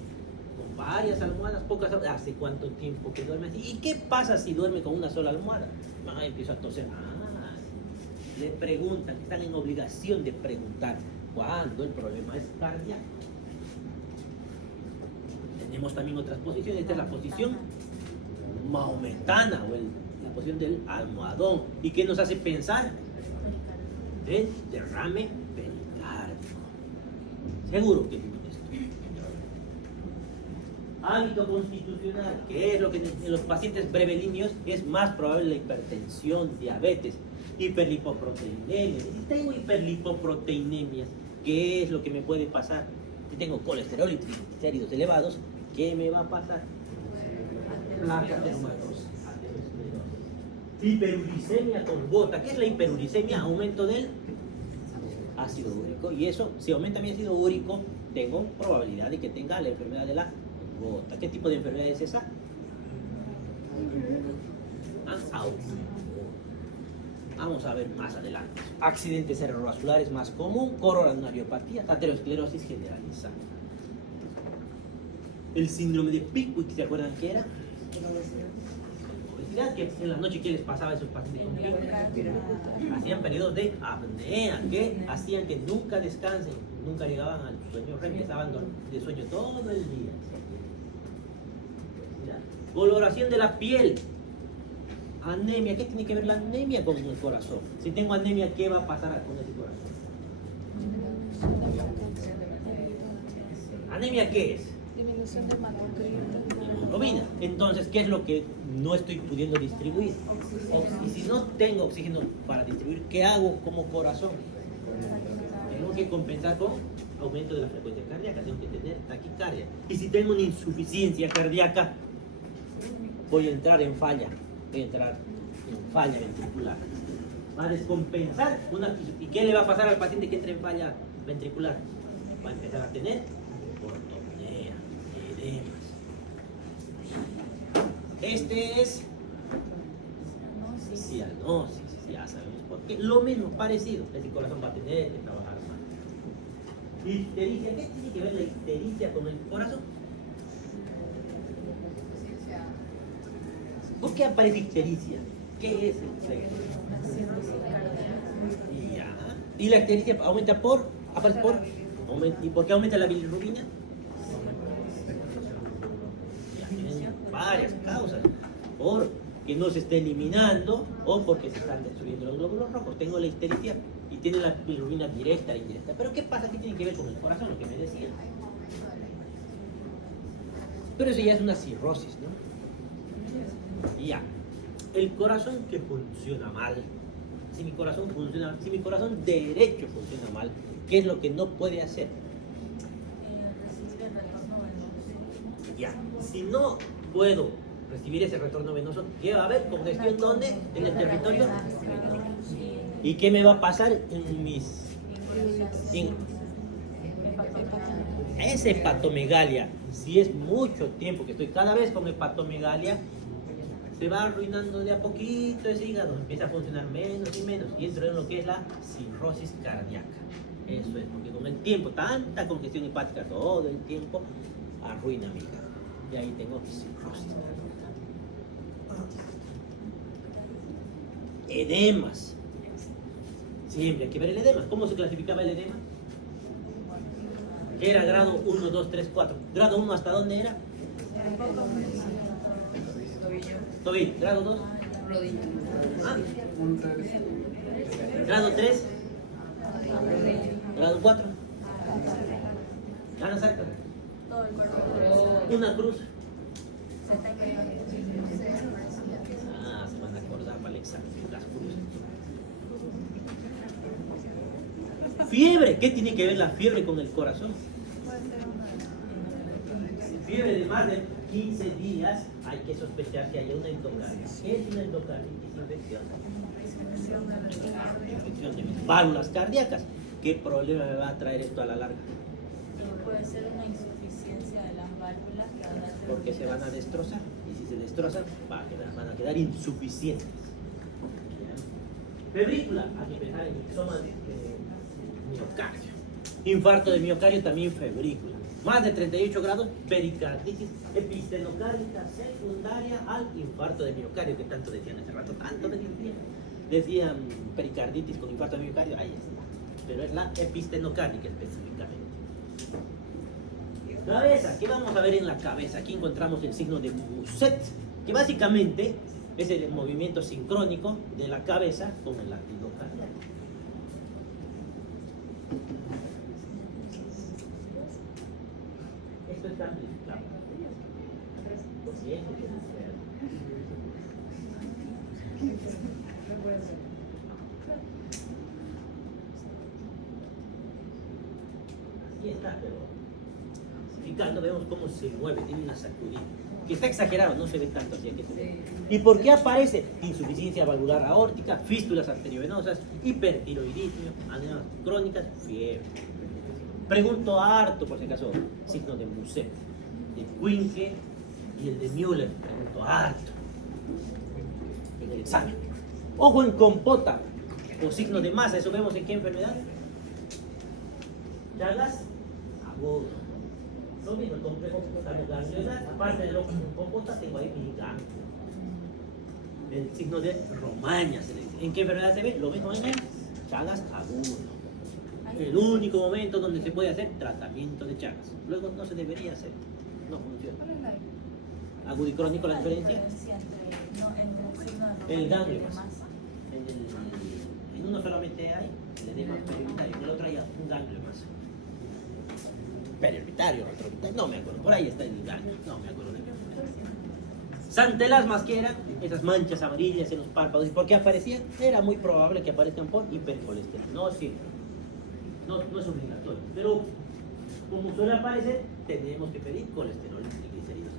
Con varias almohadas, pocas almohadas. ¿Hace cuánto tiempo que duerme así? ¿Y qué pasa si duerme con una sola almohada? Empiezo a toser. Le preguntan, están en obligación de preguntar cuando el problema es cardíaco. Tenemos también otras posiciones. Esta es la posición mahometana o la posición del almohadón. ¿Y qué nos hace pensar? El derrame pericárdico. Seguro que tienen esto. Hábito constitucional, que es lo que en los pacientes brevelíneos es más probable la hipertensión, diabetes, hiperlipoproteinemia. Si tengo hiperlipoproteinemia, ¿qué es lo que me puede pasar? Si tengo colesterol y triglicéridos elevados, ¿qué me va a pasar? Placa ateromatosa. Hiperuricemia con gota. ¿Qué es la hiperuricemia? Aumento del ácido úrico. Y eso, si aumenta mi ácido úrico, tengo probabilidad de que tenga la enfermedad de la gota. ¿Qué tipo de enfermedad es esa? Vamos a ver más adelante. Accidentes cerebrovasculares más común, coronariopatía, aterosclerosis generalizada. El síndrome de Pickwick, ¿se acuerdan qué era? Obesidad, que en la noche ¿qué les pasaba a esos pacientes con Pickwick? Hacían periodos de apnea, que hacían que nunca descansen, nunca llegaban al sueño REM, estaban de sueño todo el día. Coloración de la piel. Anemia, ¿qué tiene que ver la anemia con el corazón? Si tengo anemia, ¿qué va a pasar con ese corazón? ¿Anemia qué es? Disminución de hemoglobina. Hemoglobina. Entonces, ¿qué es lo que no estoy pudiendo distribuir? Y si no tengo oxígeno para distribuir, ¿qué hago como corazón? Tengo que compensar con aumento de la frecuencia cardíaca, tengo que tener taquicardia. Y si tengo una insuficiencia cardíaca, voy a entrar en falla, ventricular. Va a descompensar ¿y qué le va a pasar al paciente que entre en falla ventricular? Va a empezar a tener ortopnea, edemas. Este es cianosis, ya sabemos por qué. Lo mismo, parecido, el corazón va a tener que trabajar más. Ictericia, ¿qué tiene que ver la ictericia con el corazón? ¿Por qué aparece ictericia? ¿Qué es la ictericia? Ya. ¿Y la ictericia aumenta aparece por? ¿Y por qué aumenta la bilirrubina? Ya tienen varias causas. Porque no se está eliminando o porque se están destruyendo los glóbulos rojos. Tengo la ictericia y tiene la bilirrubina directa e indirecta. Pero ¿qué pasa? ¿Qué tiene que ver con el corazón? Lo que me decían. Pero eso ya es una cirrosis, ¿no? Y ya. El corazón que funciona mal. Si mi corazón derecho funciona mal, ¿qué es lo que no puede hacer? Recibir el retorno venoso. Ya. Si no puedo recibir ese retorno venoso, ¿qué va a haber? ¿Congestión dónde? En el territorio. ¿Y qué me va a pasar en mis... Esa hepatomegalia, si es mucho tiempo que estoy cada vez con hepatomegalia, se va arruinando de a poquito ese hígado, empieza a funcionar menos y menos, y entro en lo que es la cirrosis cardíaca. Eso es, porque con el tiempo, tanta congestión hepática todo el tiempo, arruina mi hígado. Y ahí tengo cirrosis. Edemas. Siempre hay que ver el edema. ¿Cómo se clasificaba el edema? ¿Qué era grado 1, 2, 3, 4? ¿Grado 1 hasta dónde era? Tobillo. ¿Grado 2? Rodilla. Ah. ¿Grado 3? ¿Grado 4? ¿Gana exacta? Todo el cuerpo. Una cruz. Se está cayendo. Ah, se van a acordar para el examen. Las cruces. Fiebre. ¿Qué tiene que ver la fiebre con el corazón? Fiebre de más de 15 días, hay que sospechar que haya una endocarditis. ¿Qué es una endocarditis infecciosa? Infección de mis válvulas cardíacas. ¿Qué problema me va a traer esto a la larga? Puede ser una insuficiencia de las válvulas que van a hacer. Porque se van a destrozar. Y si se destrozan, van a quedar insuficientes. Febrícula, hay que pensar en ixoma de miocardio. Infarto de miocardio, también febrícula. Más de 38 grados, pericarditis epistenocárdica secundaria al infarto de miocardio, que tanto decían hace rato, tanto decían pericarditis con infarto de miocardio, ahí está. Pero es la epistenocárdica específicamente. Cabeza, ¿qué vamos a ver en la cabeza? Aquí encontramos el signo de Muset, que básicamente es el movimiento sincrónico de la cabeza con el latido cardíaco. Esto está amplificado. Lo siento, que no es real. Así está, pero picando vemos cómo se mueve, tiene una sacudida. Que está exagerado, no se ve tanto así. Que se ve. ¿Y por qué aparece? Insuficiencia valvular aórtica, fístulas arteriovenosas, hipertiroidismo, anemias crónicas, fiebre. Pregunto harto, por si acaso, signo de Muset, de Quincke y el de Müller. Pregunto harto en el examen. Ojo en compota o signo de masa, ¿eso vemos en qué enfermedad? Chagas agudo. Lo mismo, el complejo ganglionar, aparte del ojo en compota, tengo ahí mi ganglio. El signo de Romaña se le dice. ¿En qué enfermedad se ve? Lo mismo en el Chagas agudo. El único momento donde se puede hacer tratamiento de Chagas. Luego no se debería hacer. No funciona. Agudo y crónico, la diferencia. El ganglio más. En uno solamente hay el edema periodontal, en el otro hay un ganglio más. periorbitario, retrorbitario, no me acuerdo, por ahí está el engaño, no me acuerdo de qué. Santelasmas, que eran esas manchas amarillas en los párpados. ¿Y por qué aparecían? Era muy probable que aparezcan por hipercolesterolemia. No siempre. No es obligatorio. Pero como suele aparecer, tenemos que pedir colesterol y triglicéridos.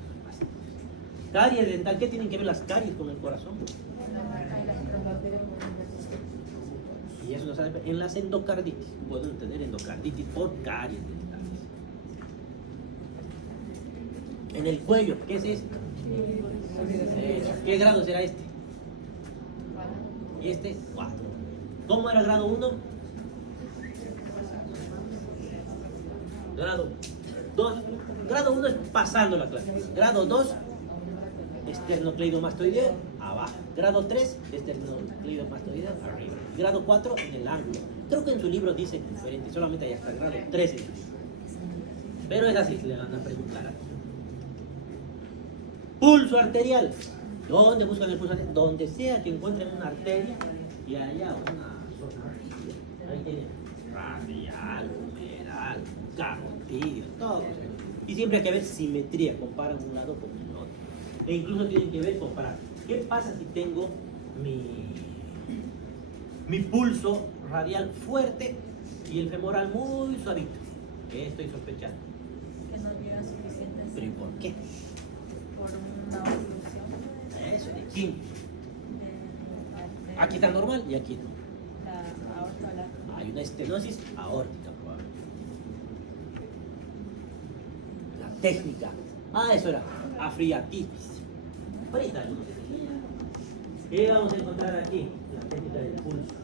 Caries dental. ¿Qué tienen que ver las caries con el corazón? Y eso no sabe. En las endocarditis. Pueden tener endocarditis por caries dentales. En el cuello. ¿Qué es esto? ¿Qué grado será este? Y este, 4. ¿Cómo era grado 1? Grado 2. Grado 1 es pasando la clase. Grado 2, esternocleidomastoideo, abajo. Grado 3, esternocleidomastoideo, arriba. Grado 4, en el ángulo. Creo que en su libro dice diferente, solamente hay hasta el grado 3 en su libro. Pero es así, le van a preguntar. Pulso arterial. ¿Dónde buscan el pulso arterial? Donde sea que encuentren una arteria y haya una zona rígida. Ahí tienen radial, humeral, carotidio, todo. Y siempre hay que ver simetría, comparan un lado con el otro. E incluso tienen que ver, comparar. ¿Qué pasa si tengo mi pulso radial fuerte y el femoral muy suavito? ¿Qué estoy sospechando? Que no llega suficiente ¿Pero y por qué? por una obstrucción Eso, ¿de quién? de Aquí está normal y aquí no. la aorta. Hay una estenosis aórtica probablemente. La técnica. Eso era afriatitis. Ahorita no. ¿Qué vamos a encontrar aquí? La técnica del pulso.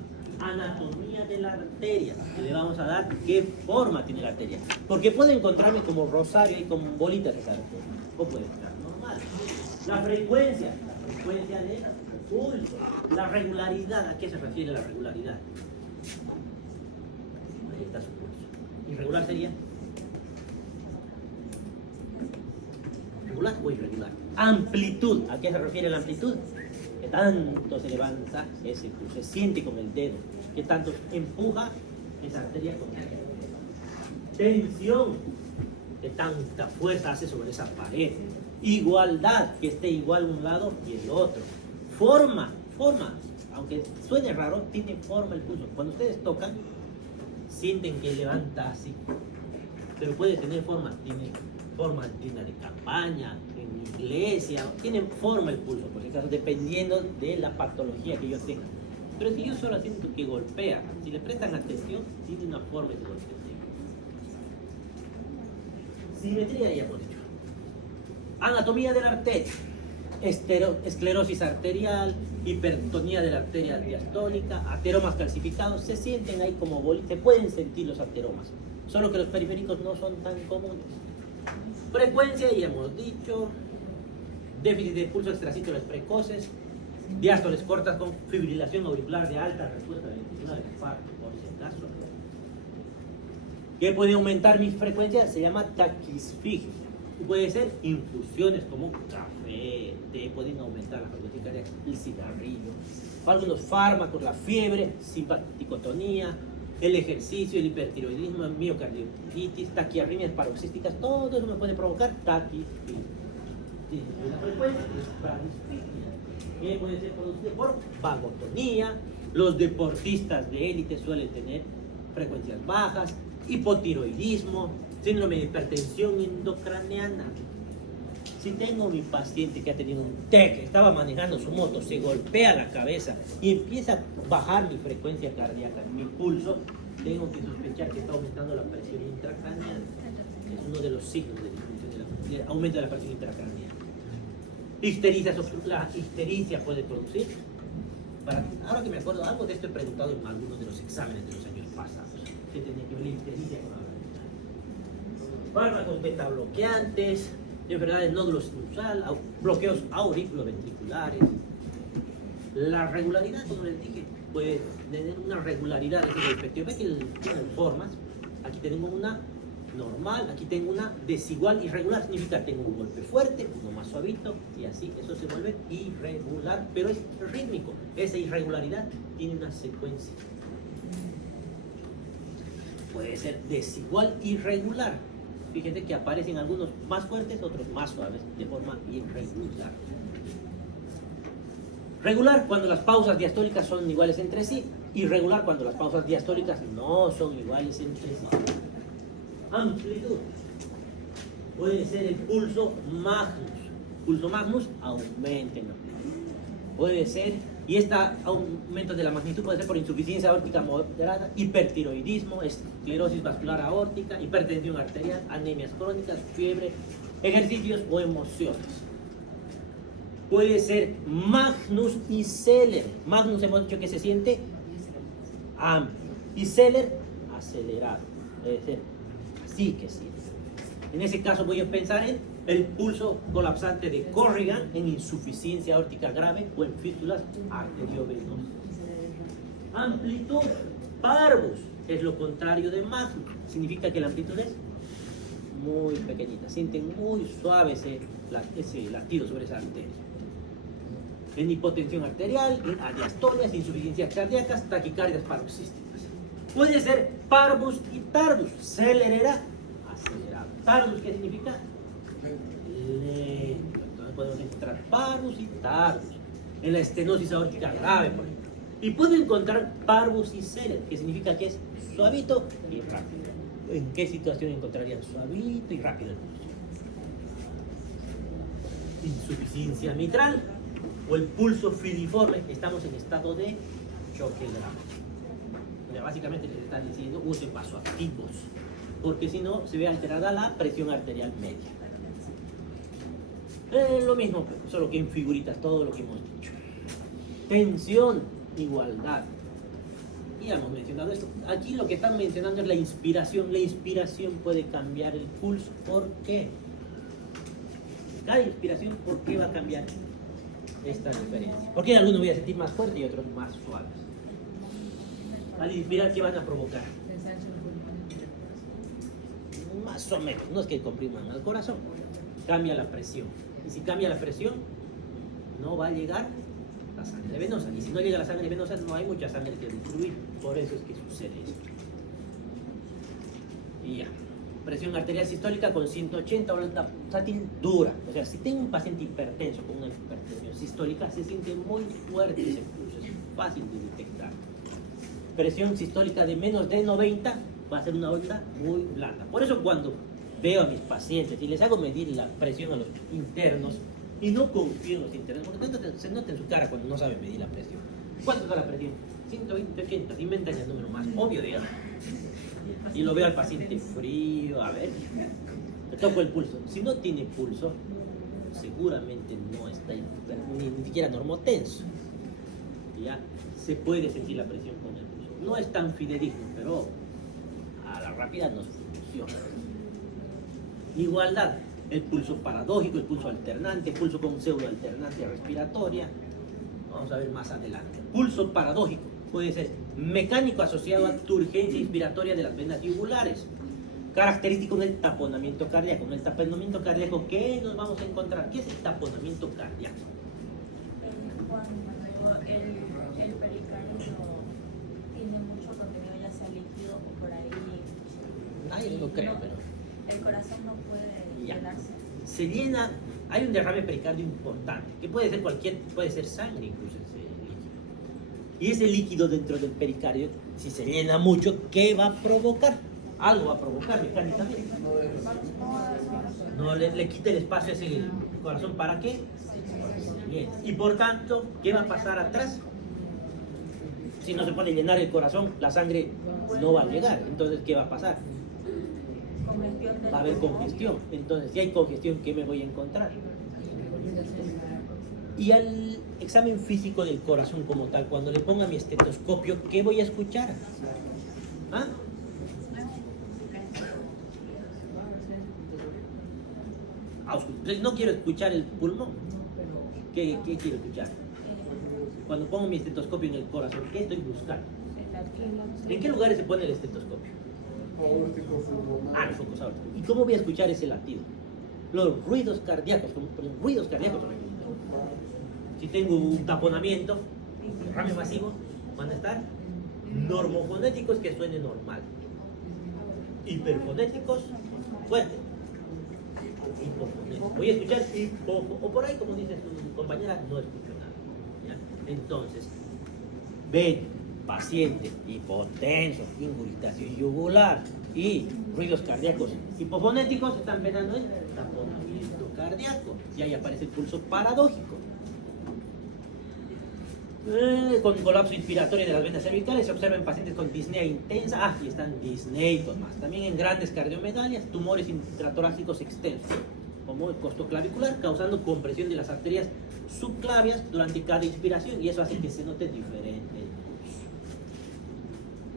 Anatomía de la arteria. Que le vamos a dar qué forma tiene la arteria. Porque puede encontrarme como rosario y con bolitas esa arteria. O puede estar normal. La frecuencia del pulso. La regularidad. ¿A qué se refiere la regularidad? Ahí está su pulso. ¿Irregular sería? ¿Regular o irregular? Amplitud. ¿A qué se refiere la amplitud? Que tanto se levanta ese pulso, se siente con el dedo, que tanto empuja esa arteria con el dedo. Tensión, que tanta fuerza hace sobre esa pared. Igualdad, que esté igual un lado y el otro. Forma, aunque suene raro, tiene forma el pulso. Cuando ustedes tocan, sienten que levanta así, pero puede tener forma, tiene forma en tienda de campaña, en iglesia, tienen forma el pulso, por si acaso, dependiendo de la patología que yo tenga. Pero si yo solo siento que golpea, si le prestan atención, tiene una forma de golpeo. Simetría ya hemos dicho. Anatomía de la arteria. Esclerosis arterial, hipertonía de la arteria diastólica, ateromas calcificados, se sienten ahí como bolitas, se pueden sentir los ateromas, solo que los periféricos no son tan comunes. Frecuencia, ya hemos dicho, déficit de pulso extracítoles precoces, diástoles cortas con fibrilación auricular de alta respuesta ventricular de infarto, por si acaso. ¿Qué puede aumentar mi frecuencia? Se llama taquisfigia. Puede ser infusiones como café, té, pueden aumentar la frecuencia cardíaca, el cigarrillo, algunos fármacos, la fiebre, simpaticotonía, el ejercicio, el hipertiroidismo, miocarditis, taquiarritmias paroxísticas, todo eso me puede provocar taquisfigia. La frecuencia es bradisfigia, que puede ser producida por vagotonía. Los deportistas de élite suelen tener frecuencias bajas, hipotiroidismo, síndrome de hipertensión endocraneana. Si tengo mi paciente que ha tenido un TEC, estaba manejando su moto, se golpea la cabeza y empieza a bajar mi frecuencia cardíaca, mi pulso, tengo que sospechar que está aumentando la presión intracraneana. Es uno de los signos de disminución de aumento de la presión intracraneana. La ictericia puede producir. Ahora que me acuerdo, algo de esto he preguntado en algunos de los exámenes de los años pasados. ¿Qué tenía que ver la ictericia con la fármacos beta bloqueantes, enfermedades nódulos sinusal, bloqueos auriculoventriculares? La regularidad, como les dije, puede tener una regularidad de ese golpeteo. Ve que tienen formas. Aquí tengo una normal, aquí tengo una desigual. Irregular significa tengo un golpe fuerte, uno más suavito, y así eso se vuelve irregular, pero es rítmico. Esa irregularidad tiene una secuencia. Puede ser desigual, irregular. fíjense que aparecen algunos más fuertes, otros más suaves, de forma bien regular. Regular cuando las pausas diastólicas son iguales entre sí, irregular cuando las pausas diastólicas no son iguales entre sí. Amplitud. Puede ser el pulso magnus. Pulso magnus aumenta en amplitud. Puede ser, y este aumento de la magnitud puede ser por insuficiencia aórtica moderada, hipertiroidismo, esclerosis vascular aórtica, hipertensión arterial, anemias crónicas, fiebre, ejercicios o emociones. Puede ser magnus y celer. Magnus hemos dicho que se siente amplio y celer acelerado. Debe ser así que sí. En ese caso voy a pensar en el pulso colapsante de Corrigan, en insuficiencia aórtica grave o en fístulas arteriovenosas. Amplitud parvus es lo contrario de magnus. Significa que la amplitud es muy pequeñita. Sienten muy suave ese latido sobre esa arteria. En hipotensión arterial, en adiastolias, insuficiencias cardíacas, taquicardias paroxísticas. Puede ser parvus y tardus. Celerera, acelerado. Tardus, ¿qué significa? Lento. Entonces podemos encontrar parvus y tardus. En la estenosis aórtica grave, por ejemplo. Y puedo encontrar parvus y celer, que significa que es suavito y rápido. ¿En qué situación encontrarían suavito y rápido el pulso? Insuficiencia mitral o el pulso filiforme. Estamos en estado de choque grave. Básicamente les están diciendo usen vasoactivos, porque si no se ve alterada la presión arterial media. Lo mismo, solo que en figuritas, todo lo que hemos dicho. Tensión, igualdad. Ya hemos mencionado esto. Aquí lo que están mencionando es la inspiración. La inspiración puede cambiar el pulso. ¿Por qué? Cada inspiración, ¿por qué va a cambiar esta diferencia? Porque algunos voy a sentir más fuerte y otros más suaves. Al inspirar, ¿qué van a provocar? Más o menos, no es que compriman al corazón, cambia la presión. Y si cambia la presión, no va a llegar la sangre venosa. Y si no llega la sangre venosa, no hay mucha sangre que distribuir. Por eso es que sucede esto. Y ya. Presión arterial sistólica con 180, ahora dura. O sea, si tengo un paciente hipertenso con una hipertensión sistólica, se siente muy fuerte ese pulso, es fácil de detectar. Presión sistólica de menos de 90 va a ser una onda muy blanda. Por eso cuando veo a mis pacientes y les hago medir la presión a los internos, y no confío en los internos, porque se nota en su cara cuando no saben medir la presión. ¿Cuánto está la presión? 120, 80, inventan el número más obvio, digamos. Y lo veo al paciente frío, a ver, le toco el pulso. Si no tiene pulso, seguramente no está ni siquiera normotenso. Ya se puede sentir la presión con el pulso. No es tan fidedigno, pero a la rápida nos funciona. Igualdad, el pulso paradójico, el pulso alternante, el pulso con pseudoalternancia respiratoria. Vamos a ver más adelante. Pulso paradójico puede ser mecánico asociado a turgencia inspiratoria de las venas yugulares. Característico del taponamiento cardíaco. En el taponamiento cardíaco, ¿qué nos vamos a encontrar? ¿Qué es el taponamiento cardíaco? Cuando el pericardio tiene mucho contenido, ya sea líquido o por ahí. Nadie lo cree, pero el corazón no puede llenarse. Se llena, hay un derrame pericardio importante, que puede ser puede ser sangre incluso ese líquido. Y ese líquido dentro del pericardio, si se llena mucho, ¿qué va a provocar? Algo va a provocar mecánicamente. No le quita el espacio a ese corazón, ¿para qué? Bien. Y por tanto, ¿qué va a pasar atrás? Si no se puede llenar el corazón, la sangre no va a llegar. Entonces, ¿qué va a pasar? Va a haber congestión. Entonces, si hay congestión, ¿qué me voy a encontrar? Y al examen físico del corazón como tal, cuando le ponga mi estetoscopio, ¿qué voy a escuchar? ¿Ah? No quiero escuchar el pulmón. ¿Qué quiero escuchar? Cuando pongo mi estetoscopio en el corazón, ¿qué estoy buscando? ¿En qué lugares se pone el estetoscopio? Los focos aórticos. ¿Y cómo voy a escuchar ese latido? Los ruidos cardíacos, ruidos cardíacos. Si tengo un taponamiento, derrame masivo, van a estar normofonéticos que suene normal. hiperfonéticos fuertes. Hipofonéticos. Voy a escuchar o por ahí, como dice su compañera, no escucho nada. ¿Ya? Entonces, ven paciente hipotenso, ingurgitación yugular y ruidos cardíacos hipofonéticos, están pensando en taponamiento cardíaco. Y ahí aparece el pulso paradójico. Con colapso inspiratorio de las venas cervicales se observa en pacientes con disnea intensa, y están disneitos más. También en grandes cardiomegalias, tumores intratorácicos extensos, como el costo clavicular, causando compresión de las arterias subclavias durante cada inspiración, y eso hace que se note diferente el pulso.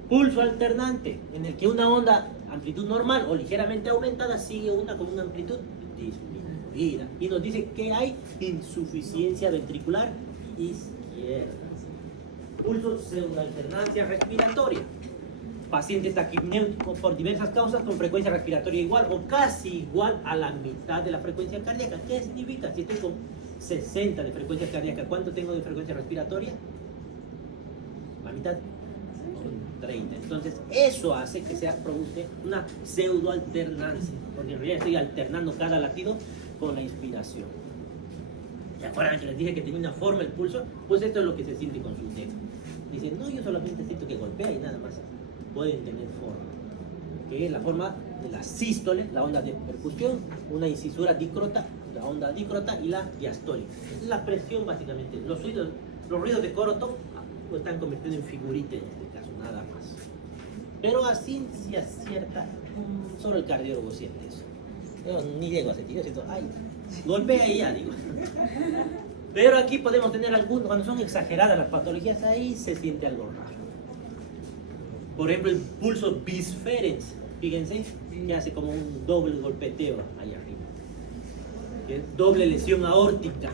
Pulso alternante, en el que una onda amplitud normal o ligeramente aumentada sigue una con una amplitud disminuida, y nos dice que hay insuficiencia ventricular izquierda. Pulso pseudoalternancia respiratoria. Paciente taquipnéutico por diversas causas con frecuencia respiratoria igual o casi igual a la mitad de la frecuencia cardíaca. ¿Qué significa? Si estoy con 60 de frecuencia cardíaca, ¿cuánto tengo de frecuencia respiratoria? La mitad. Con 30. Entonces, eso hace que se produce una pseudoalternancia, porque en realidad estoy alternando cada latido con la inspiración. ¿Se acuerdan que les dije que tenía una forma el pulso? Pues esto es lo que se siente con su dedo. Dicen, no, yo solamente siento que golpea y nada más. Pueden tener forma. Que es la forma de la sístole, la onda de percusión, una incisura dícrota, la onda dícrota y la diastólica. Es la presión básicamente. Los ruidos de coroto lo están convirtiendo en figurita en este caso, nada más. Pero a ciencia cierta, solo el cardiólogo siente eso. Yo ni llego a sentir, yo siento, ay, golpea y ya, digo. Pero aquí podemos tener algunos, cuando son exageradas las patologías, ahí se siente algo raro. Por ejemplo, el pulso bisferens, fíjense, que hace como un doble golpeteo ahí arriba. ¿Qué? Doble lesión aórtica.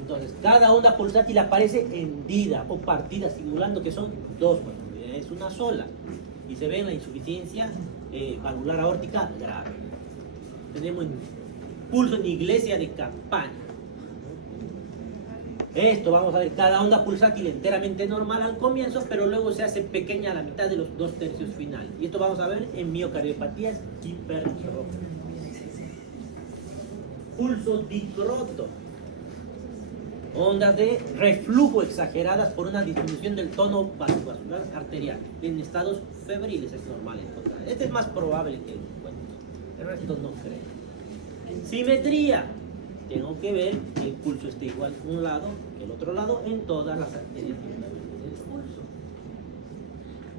Entonces, cada onda pulsátil aparece hendida o partida, simulando que son dos, bueno, es una sola. Y se ve en la insuficiencia valvular aórtica grave. Tenemos pulso en iglesia de campaña. Esto vamos a ver, cada onda pulsátil enteramente normal al comienzo, pero luego se hace pequeña a la mitad de los 2/3 finales. Y esto vamos a ver en miocardiopatías hipertróficas. Pulso dicroto. Ondas de reflujo exageradas por una disminución del tono vascular arterial. En estados febriles es normal encontrar. Este es más probable que lo encuentre. El resto no creo. Simetría. Tengo que ver que el pulso esté igual un lado que el otro lado en todas las arterias del pulso.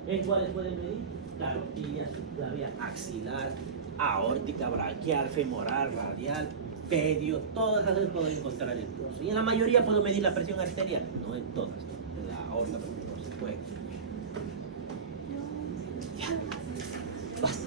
¿En cuáles pueden medir? Carotida, subclavia, axilar, aórtica, braquial, femoral, radial, pedio, todas las veces puedo encontrar el pulso. Y en la mayoría puedo medir la presión arterial, no en todas, en la aorta no se puede. Ya. Basta.